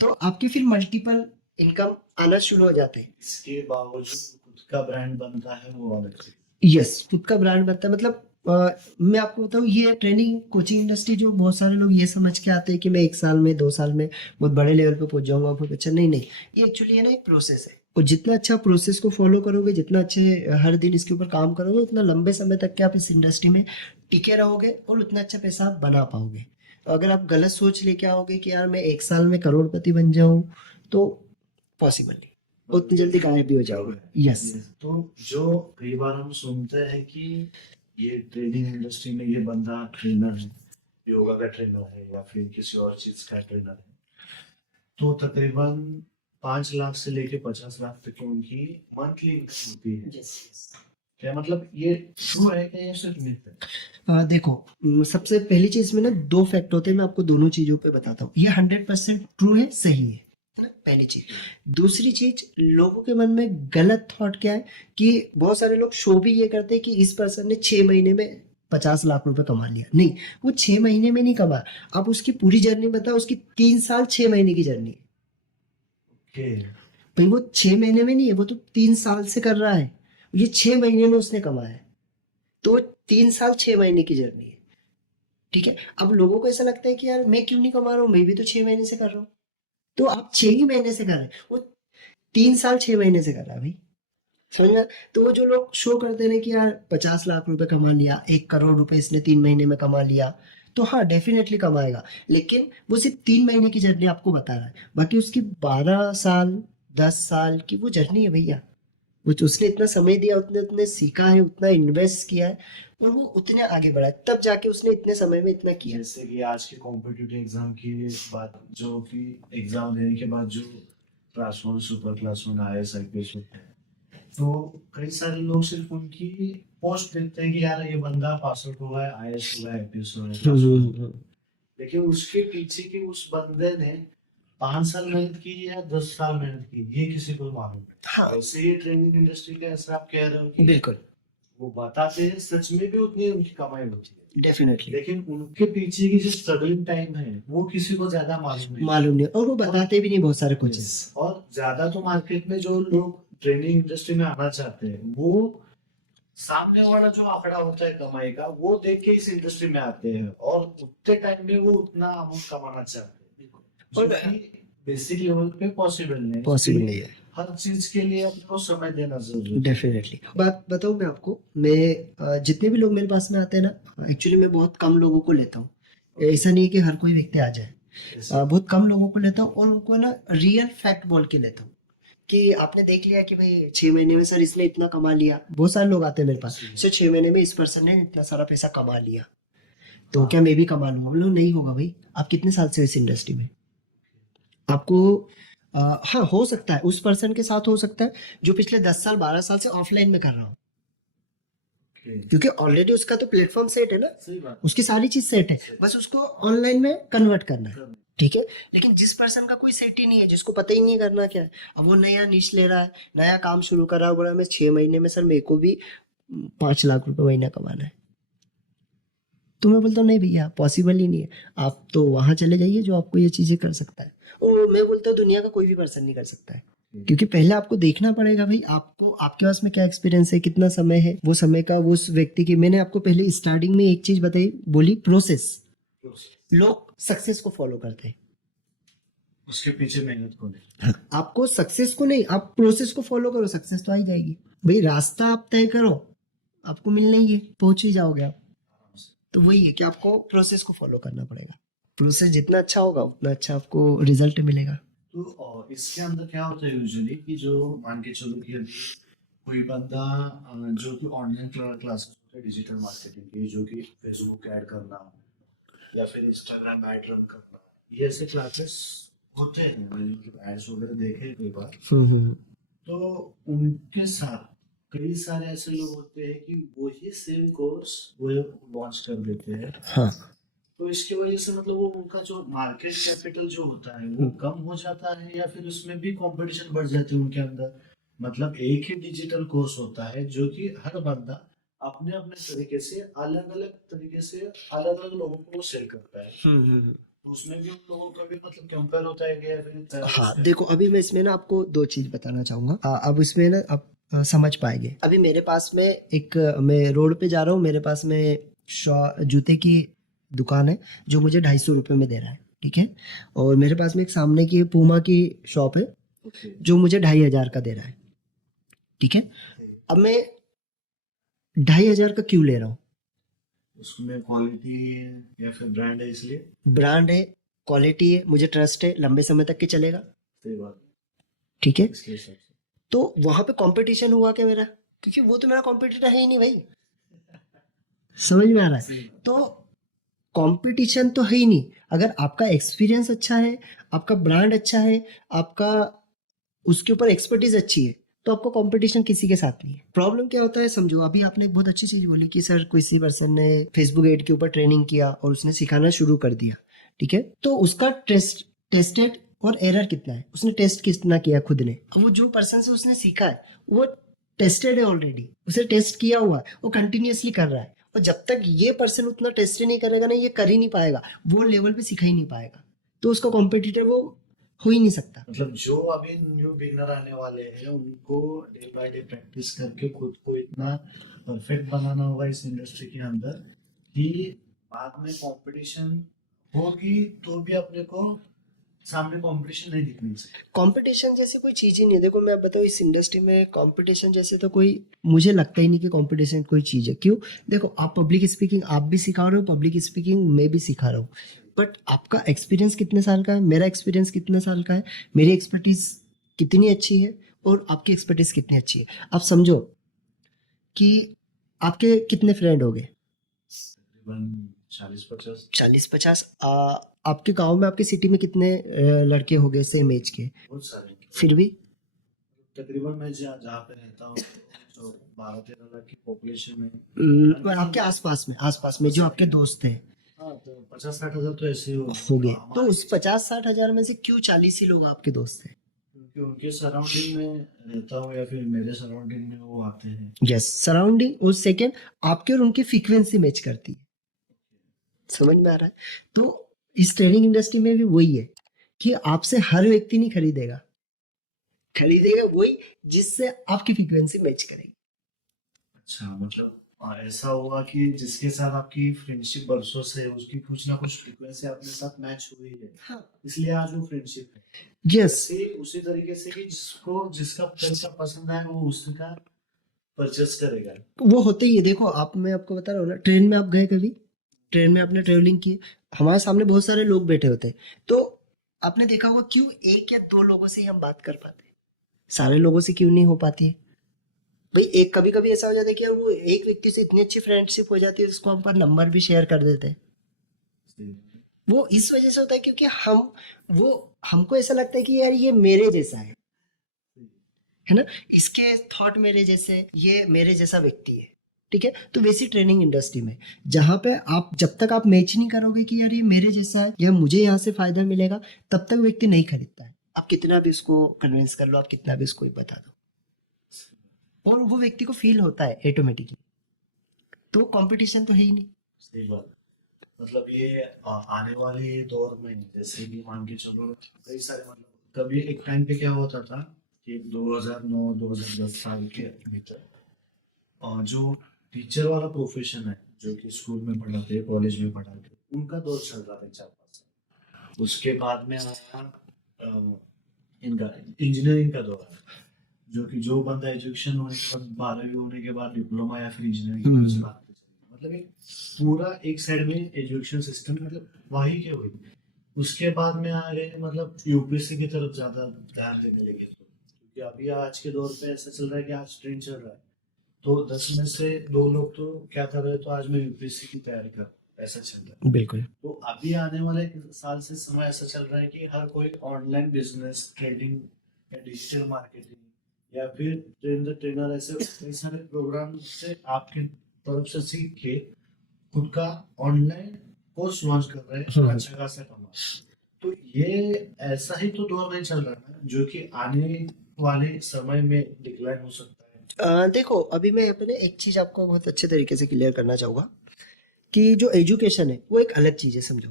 तो आपकी फिर मल्टीपल इनकम आना शुरू हो जाते हैं। इसके बावजूद खुद का ब्रांड बनता है वो अलग चीज। यस, खुद का ब्रांड बनता है, मतलब मैं आपको बताऊँ, ये ट्रेनिंग कोचिंग इंडस्ट्री जो बहुत सारे लोग ये समझ के आते हैं कि मैं 1 साल में 2 साल में बहुत बड़े लेवल पे पहुंच जाऊंगा, बहुत अच्छा, नहीं नहीं, ये एक्चुअली है ना एक प्रोसेस है, और जितना अच्छा प्रोसेस को फॉलो करोगे, जितना अच्छे हर दिन इसके ऊपर काम करोगे, उतना लंबे समय तक के आप इस इंडस्ट्री में टिके रहोगे और उतना अच्छा पैसा आप बना पाओगे। अगर आप गलत सोच लेके आओगे कि यार मैं 1 साल में करोड़पति बन जाऊं, तो पॉसिबल नहीं, उतनी जल्दी गायब भी हो जाओगे। यस। तो जो कई बार हम सुनते हैं कि ये ट्रेनिंग इंडस्ट्री में ये बंदा ट्रेनर है, योगा का ट्रेनर है या फिर किसी और चीज का ट्रेनर है, तो तकरीबन 5 लाख से लेके 50 लाख तक की उनकी मंथली इनकम होती है। क्या मतलब ये ट्रू है क्या या सिर्फ मिथ है? देखो, सबसे पहली चीज में ना 2 फैक्ट होते हैं, मैं आपको दोनों चीजों पे बताता हूँ, ये 100% ट्रू है, सही है ना, पहली चीज। दूसरी चीज, लोगों के मन में गलत थॉट क्या है कि बहुत सारे लोग शो भी ये करते हैं कि इस पर्सन ने 6 महीने में 50 लाख रुपए कमा लिया। नहीं, वो 6 महीने में नहीं कमा, आप उसकी पूरी जर्नी बताओ, उसकी 3 साल 6 महीने की जर्नी है ओके। भाई, वो 6 महीने में नहीं है, वो तो 3 साल से कर रहा है, ये 6 महीने में उसने कमाया है, तो 3 साल 6 महीने की जर्नी है। ठीक है, अब लोगों को ऐसा लगता है कि यार मैं क्यों नहीं कमा रहा हूँ, मैं भी तो 6 महीने से कर रहा हूँ, तो आप 6 ही महीने से कर रहे हैं, वो 3 साल 6 महीने से कर रहा है भाई, समझ में? तो वो जो लोग शो करते हैं ना कि यार 50 लाख रुपए कमा लिया, 1 करोड़ रुपए इसने 3 महीने में कमा लिया, तो हाँ डेफिनेटली कमाएगा, लेकिन वो सिर्फ 3 महीने की जर्नी आपको बता रहा है, बाकी उसकी 12 साल 10 साल की वो जर्नी है भैया, वो उसने इतना समय दिया, उतने उतने सीखा है, उतना इन्वेस्ट किया है, और वो उतने आगे बढ़ा है, तब जाके उसने इतने समय में इतना किया। जैसे कि आज के कॉम्पिटिटिव एग्जाम की बात, जो कि एग्जाम देने के बाद जो class one super class one IAS IPS होते हैं, तो कई सारे लोग सिर्फ उनकी पोस्ट देखते हैं कि यार ये बंदा पास आउट हुआ है, आईएएस हुआ है, आईपीएस हुआ है, class one हुआ है। लेकिन उसके पीछे की उस बंदे ने 5 साल मेहनत की या 10 साल मेहनत की, ये किसी को मालूम नहीं। हाँ वैसे ये ट्रेनिंग इंडस्ट्री का ऐसा आप कह रहे हो कि बिल्कुल, वो बताते हैं, सच में भी उतनी उनकी कमाई होती है, डेफिनेटली लेकिन उनके पीछे की जो स्ट्रगलिंग टाइम है वो किसी को ज्यादा मालूम नहीं। मालूम नहीं, और वो बताते भी नहीं बहुत सारे कोचेस। Yes. और ज्यादा तो मार्केट में जो लोग ट्रेनिंग इंडस्ट्री में आना चाहते हैं, वो सामने वाला जो आंकड़ा होता है कमाई का, वो देख के इस इंडस्ट्री में आते हैं और उतने टाइम में वो उतना अमाउंट कमाना चाहते हैं, जो और कि बेसिक लेवल पे पॉसिबल नहीं है। पॉसिबल नहीं है, हर चीज के लिए आपको समय देना जरूरी है। डेफिनेटली। बात बताऊं मैं आपको, मैं जितने भी लोग मेरे पास में आते हैं ना, एक्चुअली मैं बहुत कम लोगों को लेता हूँ, ऐसा नहीं है कि हर कोई व्यक्ति आ जाए, बहुत कम लोगों को लेता हूँ, और उनको ना रियल फैक्ट बोल के लेता हूँ कि आपने देख लिया कि भाई 6 महीने में सर इसने इतना कमा लिया, बहुत सारे लोग आते हैं मेरे पास, सर 6 महीने में इस पर्सन ने इतना सारा पैसा कमा लिया, तो क्या मैं भी कमा लूंगा? बोलो नहीं होगा भाई, आप कितने साल से हो इस इंडस्ट्री में, आपको हाँ हो सकता है, उस पर्सन के साथ हो सकता है जो पिछले 10 साल 12 साल से ऑफलाइन में कर रहा हो, क्योंकि ऑलरेडी उसका तो प्लेटफॉर्म सेट है ना, सही बात। उसकी सारी चीज सेट है, बस उसको ऑनलाइन में कन्वर्ट करना है। ठीक है, लेकिन जिस पर्सन का कोई सेट ही नहीं है, जिसको पता ही नहीं है करना क्या है, अब वो नया निश ले रहा है, नया काम शुरू कर रहा है, बोला मैं 6 महीने में सर मेरे को भी 5 लाख रुपए महीना कमाना है, तो मैं बोलता हूँ नहीं भैया, पॉसिबल ही नहीं है, आप तो वहां चले जाइए जो आपको ये चीजें कर सकता है, और मैं बोलता हूँ दुनिया का कोई भी पर्सन नहीं कर सकता है, क्योंकि पहले आपको देखना पड़ेगा भाई, आपको आपके पास में क्या एक्सपीरियंस है, कितना समय है, वो समय का वो उस व्यक्ति की, मैंने आपको पहले स्टार्टिंग में एक चीज बताई, बोली प्रोसेस, लोग सक्सेस को फॉलो करते हैं, उसके पीछे मेहनत को नहीं। आपको सक्सेस को नहीं, आप प्रोसेस को फॉलो करो, सक्सेस तो आ ही जाएगी भाई, रास्ता आप तय करो, आपको मिलना ही है, पहुंच ही जाओगे आप, तो वही है कि आपको प्रोसेस को फॉलो करना पड़ेगा, प्रोसेस जितना अच्छा होगा उतना अच्छा आपको रिजल्ट मिलेगा। तो इसके अंदर क्या होता है यूजुअली कि जो मान के चलो कि अभी कोई बंदा जो कि ऑनलाइन क्लासेस होते हैं डिजिटल मार्केटिंग की, जो कि फेसबुक ऐड करना या फिर इंस्टाग्राम ऐड रन करना, ये ऐसे क्लासेस होते हैं, मैंने एड्स वगैरह देखे कई बार। तो उनके साथ कई सारे ऐसे लोग होते हैं कि वही सेम कोर्स वो लॉन्च कर देते हैं। हाँ तो इसकी वजह से मतलब वो उनका जो मार्केट कैपिटल जो होता है वो कम हो जाता है, या फिर उसमें भी कंपटीशन बढ़ जाती है उनके अंदर। मतलब एक ही डिजिटल कोर्स होता है जो कि हर बंदा अपने अपने तरीके से अलग अलग तरीके से अलग अलग लोगों को सेल करता है। तो उसमें भी उन लोगों का भी मतलब कंपेयर होता है कि या फिर हाँ देखो, अभी मैं इसमें ना आपको दो चीज बताना चाहूंगा। अब इसमें ना आप समझ पाएंगे। अभी मेरे पास में एक मैं रोड पे जा रहा हूँ, मेरे पास में जूते की दुकान है जो मुझे 250 रुपये में दे रहा है, ठीक है। और मेरे पास में एक सामने की पूमा की शॉप है ओके जो मुझे 2500 का दे रहा है, ठीक है। अब मैं 2500 का क्यों ले रहा हूँ? उसमें क्वालिटी या फिर ब्रांड है इसलिए। ब्रांड है, क्वालिटी है, मुझे ट्रस्ट है, लंबे समय तक के चलेगा, सही बात ठीक है। इसके हिसाब से। तो वहां पे कंपटीशन हुआ क्या मेरा? क्योंकि वो तो मेरा कॉम्पिटिटर है ही नहीं भाई, समझ में आ रहा है? सही बात। तो कंपटीशन तो है ही नहीं। अगर आपका एक्सपीरियंस अच्छा है, आपका ब्रांड अच्छा है, आपका उसके ऊपर एक्सपर्टीज अच्छी है, तो आपको कंपटीशन किसी के साथ नहीं है। प्रॉब्लम क्या होता है समझो, अभी आपने एक बहुत अच्छी चीज बोली कि सर किसी पर्सन ने फेसबुक एड के ऊपर ट्रेनिंग किया और उसने सिखाना शुरू कर दिया, ठीक है। तो उसका टेस्टेड और एरर कितना है, उसने टेस्ट कितना किया खुद ने। अब वो जो पर्सन से उसने सीखा है वो टेस्टेड है ऑलरेडी, उसे टेस्ट किया हुआ है, वो कंटिन्यूअसली कर रहा है। और जब तक ये पर्सन उतना टेस्ट ही नहीं करेगा ना, ये कर ही नहीं पाएगा, वो लेवल पे सीखा ही नहीं पाएगा, तो उसका कॉम्पिटिटर वो हो ही नहीं सकता। मतलब जो अभी न्यू बिगनर आने वाले हैं उनको डे बाय डे प्रैक्टिस करके खुद को इतना परफेक्ट बनाना होगा इस इंडस्ट्री के अंदर कि बाद में कंपटीशन होगी तो भी अपने को सामने कंपटीशन नहीं दिखनी चाहिए। कंपटीशन जैसे कोई चीज ही नहीं है। देखो मैं बताऊँ, इस इंडस्ट्री में कंपटीशन जैसे तो कोई, मुझे लगता ही नहीं कि कंपटीशन कोई चीज है। क्यों? देखो आप पब्लिक स्पीकिंग आप भी सिखा रहे हो, पब्लिक स्पीकिंग मैं भी सिखा रहा हूँ, बट आपका एक्सपीरियंस कितने साल का है, मेरा एक्सपीरियंस कितने साल का है, मेरी एक्सपर्टीज कितनी अच्छी है और आपकी एक्सपर्टीज कितनी अच्छी है। आप समझो कि आपके कितने फ्रेंड हो गए? तकरीबन 40-50। 40-50। आपके गांव में, आपके सिटी में कितने लड़के हो गए सेम एज के? बहुत सारे। फिर भी तकरीबन मैं जहाँ पे रहता हूँ तो 12-13 लाख की पॉपुलेशन है। पर आपके आसपास में जो आपके दोस्त हैं हाँ तो 50-60 हजार तो ऐसे ही हो गए, तो हमारे उस 50-60 हजार में से क्यों 40 ही लोग आपके दोस्त हैं? क्योंकि उनके सराउंडिंग में रहता हूँ या फिर मेरे सराउंडिंग में वो आते हैं। यस, सराउंडिंग उस सेकेंड आपके और उनकी फ्रीक्वेंसी मैच करती है, समझ में आ रहा है? तो इस ट्रेनिंग इंडस्ट्री में भी वही है कि आपसे हर व्यक्ति नहीं खरीदेगा, खरीदेगा वही जिससे आपकी फ्रीक्वेंसी मैच करेगी। अच्छा मतलब ऐसा हुआ कि जिसके साथ आपकी फ्रेंडशिप बरसों से है, उसकी कुछ ना कुछ फ्रीक्वेंसी अपने साथ मैच हुई है, हाँ, इसलिए आज वो फ्रेंडशिप है। यस, ऐसे उसी तरीके से कि जिसको जिसका पैसा पसंद है वो उसका परचेस करेगा। वो होते ही है। देखो आप, मैं आपको बता रहा हूँ ना, ट्रेन में आप गए कभी, ट्रेन में आपने ट्रेवलिंग की, हमारे सामने बहुत सारे लोग बैठे होते हैं, तो आपने देखा होगा क्यों एक या दो लोगों से ही हम बात कर पाते हैं, सारे लोगों से क्यों नहीं हो पाती है भाई? एक कभी कभी ऐसा हो जाता है कि यार वो एक व्यक्ति से इतनी अच्छी फ्रेंडशिप हो जाती है, उसको हम पर नंबर भी शेयर कर देते हैं। वो इस वजह से होता है क्योंकि वो हमको ऐसा लगता है कि यार ये मेरे जैसा है ना, इसके थॉट मेरे जैसे, ये मेरे जैसा व्यक्ति है, ठीक है। तो वैसी ट्रेनिंग इंडस्ट्री में, जहां पे आप जब तक आप मैच नहीं करोगे कि यार ये मेरे जैसा है या मुझे यहाँ से फायदा मिलेगा, तब तक व्यक्ति नहीं खरीदता है। आप कितना भी उसको कन्विंस कर लो, आप कितना भी उसको बता दो, और वो व्यक्ति को फील होता है ऑटोमेटिकली। तो कंपटीशन तो है ही नहीं। सही बात। मतलब ये आने वाले दौर में जैसे कि मान के चलो कई सारे मतलब कभी एक टाइम पे क्या होता था कि 2009-2010 साल के भीतर जो टीचर वाला प्रोफेशन है जो कि स्कूल में पढ़ाते कॉलेज में पढ़ाते उनका दौर चल रहा था 4-5 साल। उसके बाद में आया इनका इंजीनियरिंग का दौर जो कि जो बंदा एजुकेशन होने के बाद 12वीं होने के बाद डिप्लोमा या फिर इंजीनियरिंग मतलब एक पूरा एक साइड में एजुकेशन सिस्टम मतलब वही के हुई। उसके बाद में आ गए मतलब यूपीएससी की तरफ ज्यादा ध्यान देने लगे क्योंकि अभी आज के दौर पे ऐसा चल रहा है कि आज ट्रेंड चल रहा है तो 10 में से 2 लोग तो क्या कर रहे हैं तो आज मैं यूपीएससी की तैयारी कर ऐसा चल रहा है। बिल्कुल। तो अभी आने वाले साल से समय ऐसा चल रहा है कि हर कोई ऑनलाइन बिजनेस ट्रेडिंग या डिजिटल मार्केटिंग या फिर ट्रेन द ट्रेनर ऐसे कई सारे प्रोग्राम से आपके तरफ से सीख के खुद का ऑनलाइन कोर्स लॉन्च कर रहे हैं अच्छा खासा कमा। तो ये ऐसा ही तो दौर नहीं चल रहा है जो कि आने वाले समय में डिक्लाइन हो सकता है। देखो अभी मैं यहाँ पे ना एक चीज आपको बहुत अच्छे तरीके से क्लियर करना चाहूंगा कि जो एजुकेशन है वो एक अलग चीज है, समझो।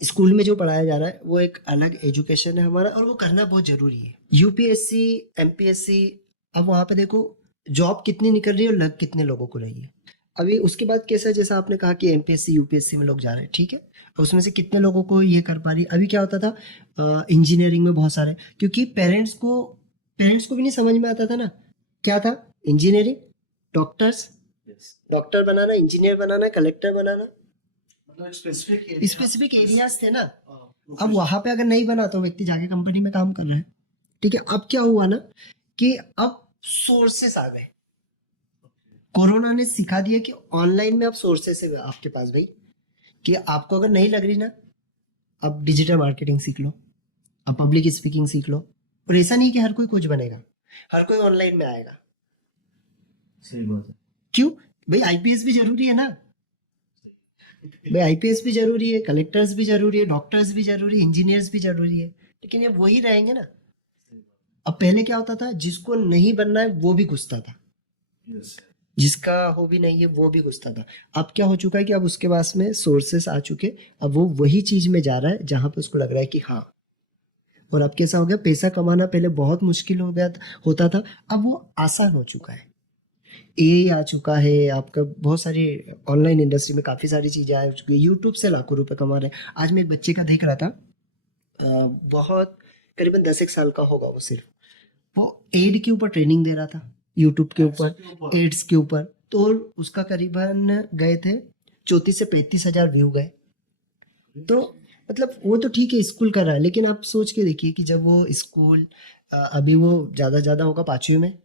स्कूल में जो पढ़ाया जा रहा है वो एक अलग एजुकेशन है हमारा, और वो करना बहुत जरूरी है। यूपीएससी, एमपीएससी, अब वहां पे देखो जॉब कितनी निकल रही है और लग कितने लोगों को रही है। अभी उसके बाद कैसा, जैसा आपने कहा कि एमपीएससी यूपीएससी में लोग जा रहे हैं, ठीक है, और उसमें से कितने लोगों को ये कर पा रही है। अभी क्या होता था इंजीनियरिंग में बहुत सारे, क्योंकि पेरेंट्स को भी नहीं समझ में आता था ना, क्या था इंजीनियरिंग, डॉक्टर्स, यस, डॉक्टर बनाना, इंजीनियर बनाना, कलेक्टर बनाना, मतलब स्पेसिफिक स्पेसिफिक एरियाज थे ना। अब वहां पे अगर नहीं बना तो व्यक्ति जाके कंपनी में काम कर रहा है, ठीक है। अब क्या हुआ ना कि अब सोर्सेस आ गए, कोरोना ने सिखा दिया कि ऑनलाइन में अब सोर्सेस है आपके पास भाई, कि आपको अगर नहीं लग रही ना, अब डिजिटल मार्केटिंग सीख लो, अब पब्लिक स्पीकिंग सीख लो। और ऐसा नहीं कि हर कोई कुछ बनेगा, हर कोई ऑनलाइन में आएगा। सही बात है। क्यों भाई, आईपीएस भी जरूरी है ना भाई, आईपीएस भी जरूरी है, कलेक्टर्स भी जरूरी है, डॉक्टर्स भी जरूरी है, इंजीनियर्स भी जरूरी है, लेकिन ये वही रहेंगे ना। अब पहले क्या होता था, जिसको नहीं बनना है वो भी घुसता था, यस, जिसका हो भी नहीं है वो भी घुसता था। अब क्या हो चुका है कि अब उसके पास में सोर्सेस आ चुके, अब वो वही चीज में जा रहा है जहां पे उसको लग रहा है कि हाँ। और अब कैसा हो गया, पैसा कमाना पहले बहुत मुश्किल हो गया होता था, अब वो आसान हो चुका है। एआई आ चुका है आपका, बहुत सारी ऑनलाइन इंडस्ट्री में काफी सारी चीजें आ चुकी है, यूट्यूब से लाखों रुपए कमा रहे हैं। आज मैं एक बच्चे का देख रहा था, बहुत करीबन 10 एक साल का होगा वो, सिर्फ वो एड के ऊपर ट्रेनिंग दे रहा था, यूट्यूब के ऊपर, एड्स के ऊपर। तो उसका करीबन गए थे 34 से 35 हजार व्यू गए। तो मतलब वो तो ठीक है स्कूल कर रहा है, लेकिन आप सोच के देखिए कि जब वो स्कूल, अभी वो ज्यादा होगा 5वीं में,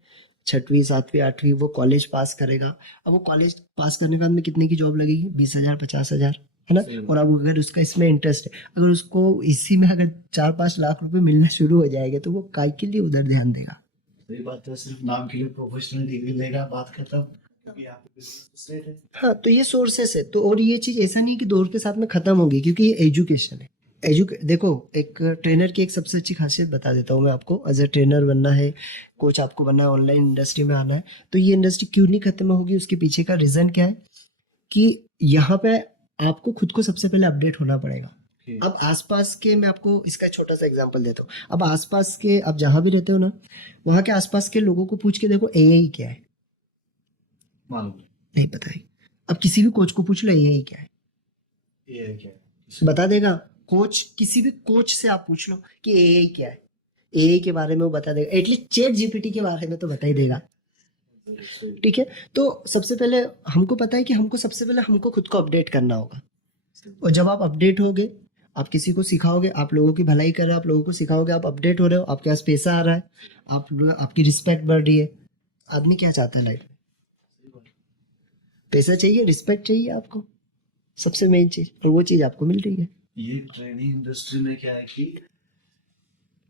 6वीं 7वीं 8वीं वो कॉलेज पास करेगा। अब वो कॉलेज पास करने के बाद में कितने की जॉब लगेगी, 20 हजार 50 हजार, है ना। और अब अगर उसका इसमें इंटरेस्ट है, अगर उसको इसी में अगर 4-5 लाख रुपए मिलना शुरू हो जाएगा तो वो काय के लिए उधर ध्यान देगा। सही बात है। सिर्फ नाम के लिए प्रोफेशनल डिग्री लेगा, बात खत्म, क्योंकि यहाँ पे बिजनेस तो सेट है। हाँ, तो ये सोर्सेस है। तो और ये चीज ऐसा नहीं कि दौर के साथ में खत्म होगी, क्योंकि ये एजुकेशन है। देखो, एक ट्रेनर की एक सबसे अच्छी खासियत बता देता हूँ मैं आपको। एज ए ट्रेनर बनना है, कोच आपको बनना है, ऑनलाइन इंडस्ट्री में आना है, तो ये इंडस्ट्री क्यों नहीं खत्म होगी, उसके पीछे का रीजन क्या है कि यहाँ पे आपको खुद को सबसे पहले अपडेट होना पड़ेगा। अब आसपास के, मैं आपको इसका छोटा सा एग्जांपल देता हूँ। अब आसपास के, आप जहां भी रहते हो ना, वहां के आसपास के लोगों को पूछ के देखो एआई क्या है, मालूम नहीं पता है। अब किसी भी कोच को पूछ लो एआई क्या है, ये क्या है? बता देगा। कोच, किसी भी कोच से आप पूछ लो कि एआई क्या है, एआई के बारे में वो बता देगा, एटलीस्ट चैट जीपीटी के बारे में तो बता ही देगा, ठीक है। तो सबसे पहले हमको पता है कि हमको सबसे पहले हमको खुद को अपडेट करना होगा। और जब आप अपडेट होगे, आप किसी को सिखाओगे, आप लोगों की भलाई कर रहे हो, आप लोगों को सिखाओगे, आप अपडेट हो रहे हो, आपके पास पैसा आ रहा है, आपकी रिस्पेक्ट बढ़ रही है। आदमी क्या चाहता है लाइफ में, पैसा चाहिए, रिस्पेक्ट चाहिए आपको, सबसे मेन चीज, और वो चीज आपको मिल रही है। ये ट्रेनिंग इंडस्ट्री में क्या है कि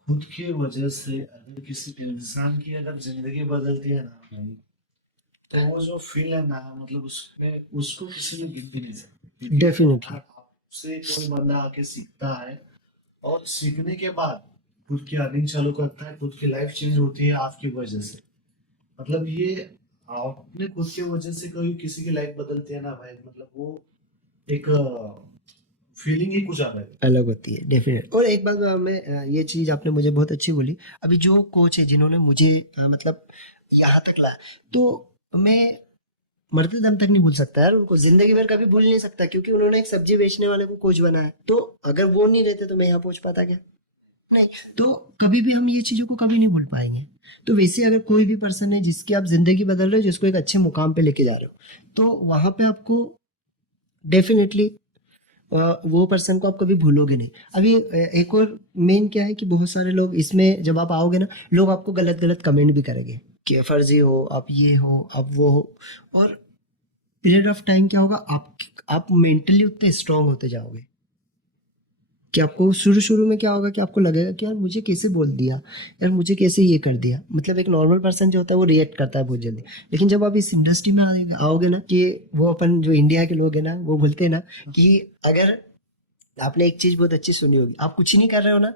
खुद की वजह से अगर किसी इंसान की अगर जिंदगी बदलती है ना भाई, तो वो जो फील है ना, मतलब उसमें उसको किसी ने गिन भी नहीं सकती। डेफिनेटली। आपसे कोई बंदा आके सीखता है, और सीखने के बाद खुद की अर्निंग चालू करता है, खुद की लाइफ चेंज होती है आपकी वजह से। मतलब ये आपने खुद की वजह से कोई किसी की लाइफ बदलती है ना भाई, मतलब वो एक फीलिंग ही कुछ अलग है। अलग होती है डेफिनेट। और एक बात मैं, ये चीज आपने मुझे बहुत अच्छी बोली। अभी जो कोच है जिन्होंने मुझे मतलब यहाँ तक लाया, तो मैं मरते दम तक नहीं भूल सकता यार उनको, जिंदगी भर कभी भूल नहीं सकता, क्योंकि उन्होंने एक सब्जी बेचने वाले को कोच बनाया। तो अगर वो नहीं रहते तो मैं यहाँ पहुंच पाता क्या, नहीं। तो कभी भी हम ये चीजों को कभी नहीं भूल पाएंगे। तो वैसे अगर कोई भी पर्सन है जिसकी आप जिंदगी बदल रहे हो, जिसको एक अच्छे मुकाम पे लेके जा रहे हो, तो वहां पे आपको डेफिनेटली वो पर्सन को आप कभी भूलोगे नहीं। अभी एक और मेन क्या है कि बहुत सारे लोग इसमें जब आप आओगे ना, लोग आपको गलत गलत कमेंट भी करेंगे कि फर्जी हो, आप ये हो, आप वो हो। और पीरियड ऑफ टाइम क्या होगा, आप मेंटली उतने स्ट्रांग होते जाओगे कि आपको शुरू शुरू में क्या होगा कि आपको लगेगा कि यार मुझे कैसे बोल दिया, यार मुझे कैसे ये कर दिया। मतलब एक नॉर्मल पर्सन जो होता है वो रिएक्ट करता है बहुत जल्दी। लेकिन जब आप इस इंडस्ट्री में आओगे ना, कि वो अपन जो इंडिया के लोग हैं ना, वो बोलते हैं ना कि अगर आपने एक चीज बहुत अच्छी सुनी होगी, आप कुछ नहीं कर रहे हो ना,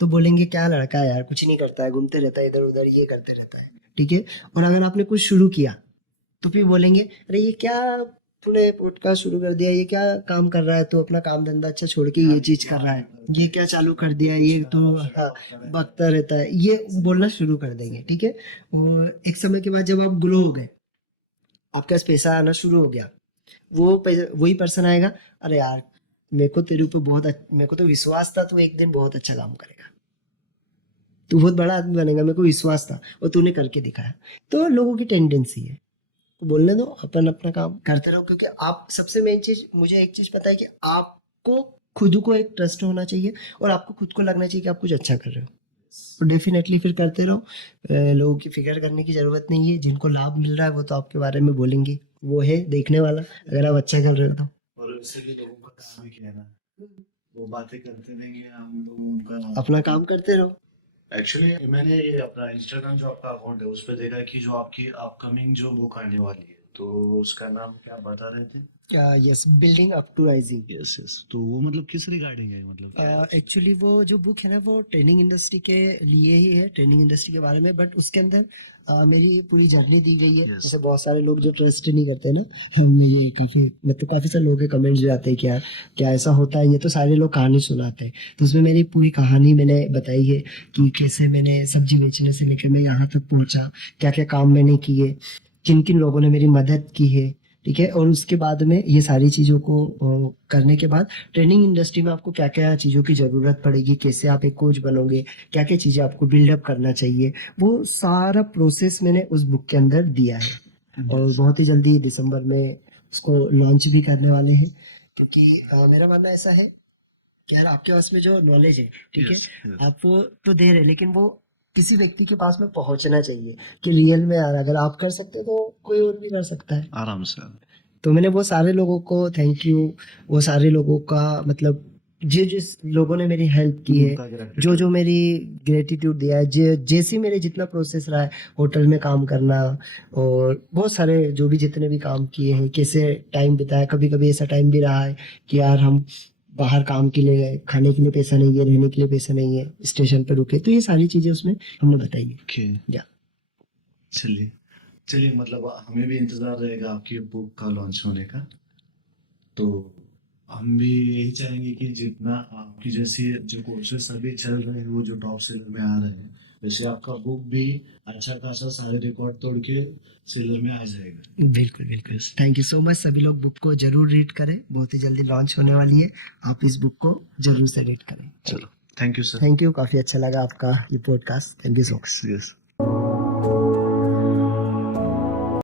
तो बोलेंगे क्या लड़का है यार, कुछ नहीं करता है, घूमते रहता है इधर उधर, ये करते रहता है, ठीक है। और अगर आपने कुछ शुरू किया तो फिर बोलेंगे अरे ये क्या तूने पॉडकास्ट शुरू कर दिया, ये क्या काम कर रहा है, तो अपना काम धंधा अच्छा छोड़ के ये चीज कर रहा है, ये क्या चालू कर दिया, ये तो हाँ बकता रहता है, ये बोलना शुरू कर देंगे, ठीक है। और एक समय के बाद जब आप ग्रो हो गए, आपके पास पैसा आना शुरू हो गया, वो वही पर्सन आएगा, अरे यार मेरे को तेरे ऊपर मेरे को तो विश्वास था तू एक दिन बहुत अच्छा काम करेगा, तू बहुत बड़ा आदमी बनेगा, मेरे को विश्वास था और तूने करके दिखाया। तो लोगों की टेंडेंसी है, तो बोलने दो, अपन अपना काम करते रहो, क्योंकि आप सबसे मेन चीज, मुझे एक चीज पता है कि आपको खुद को एक ट्रस्ट होना चाहिए और आपको खुद को लगना चाहिए कि आप कुछ अच्छा कर रहे हो, तो डेफिनेटली फिर करते रहो। लोगों की फिक्र करने की जरूरत नहीं है, जिनको लाभ मिल रहा है वो तो आपके बारे में बोलेंगे, वो है देखने वाला, अगर आप अच्छा कर रहे हो तो। और वैसे भी लोगों का काम ही कहना, वो बातें करते रहेंगे, हम लोग उनका अपना काम करते रहो। एक्चुअली मैंने ये अपना इंस्टाग्राम जो आपका अकाउंट है उस पर देखा कि जो आपकी अपकमिंग जो बुक आने वाली है, तो उसका नाम क्या बता रहे थे? Yes, building up to rising. Yes yes, तो वो मतलब किस रिगार्डिंग है, मतलब क्या है? एक्चुअली वो जो बुक है ना वो ट्रेनिंग इंडस्ट्री के लिए ही है, ट्रेनिंग इंडस्ट्री के बारे में, बट उसके अंदर मेरी पूरी जर्नी दी गई है। Yes. जैसे बहुत सारे लोग जो ट्रस्ट नहीं करते ना, हम ये काफी सारे लोगों के कमेंट्स भी आते हैं कि यार क्या ऐसा होता है, ये तो सारे लोग कहानी सुनाते हैं, तो उसमें मेरी पूरी कहानी मैंने बताई है कि कैसे मैंने सब्जी बेचने से लेकर मैं यहाँ तक पहुंचा, क्या क्या काम मैंने किए, किन किन लोगों ने मेरी मदद की है, ठीक है। और उसके बाद में ये सारी चीज़ों को करने के बाद ट्रेनिंग इंडस्ट्री में आपको क्या क्या चीज़ों की ज़रूरत पड़ेगी, कैसे आप एक कोच बनोगे, क्या क्या चीज़ें आपको बिल्डअप करना चाहिए, वो सारा प्रोसेस मैंने उस बुक के अंदर दिया है। और बहुत ही जल्दी दिसंबर में उसको लॉन्च भी करने वाले हैं, क्योंकि मेरा मानना ऐसा है कि यार आपके पास में जो नॉलेज है, ठीक है, Yes, yes. आप वो तो दे रहे, लेकिन वो किसी व्यक्ति के पास में पहुंचना चाहिए कि रियल में यार अगर आप कर सकते हो तो कोई और भी कर सकता है। आराम से। तो मैंने वो सारे लोगों को थैंक यू, वो सारे लोगों का मतलब जिस लोगों ने मेरी हेल्प की है, उनका gratitude। जो मेरी ग्रेटिट्यूड दिया है, जैसी मेरे जितना प्रोसेस रहा है होटल में काम करना, और बहुत सारे जो भी जितने भी काम किए हैं, कैसे टाइम बिताया, कभी कभी ऐसा टाइम भी रहा है कि यार हम बाहर काम के लिए गए, खाने के लिए पैसा नहीं है, रहने के लिए पैसा नहीं है, स्टेशन पे रुके, तो ये सारी चीजें उसमें हमने बताई है। Okay. या चलिए चलिए, मतलब हमें भी इंतजार रहेगा आपकी बुक का लॉन्च होने का, तो हम भी यही चाहेंगे कि जितना आपकी जैसी जो कोर्सेस अभी चल रहे हैं वो जो टॉप सेलर में आ रहे हैं, वैसे आपका बुक भी अच्छा खासा सारे रिकॉर्ड तोड़ के सेलर में आ जाएगा। बिल्कुल बिल्कुल, थैंक यू सो मच। सभी लोग बुक को जरूर रीड करें, बहुत ही जल्दी लॉन्च होने वाली है, आप इस बुक को जरूर से रीड करें। चलो, thank you sir. Thank you, काफी अच्छा लगा आपका ये podcast, thank you so much. Yes.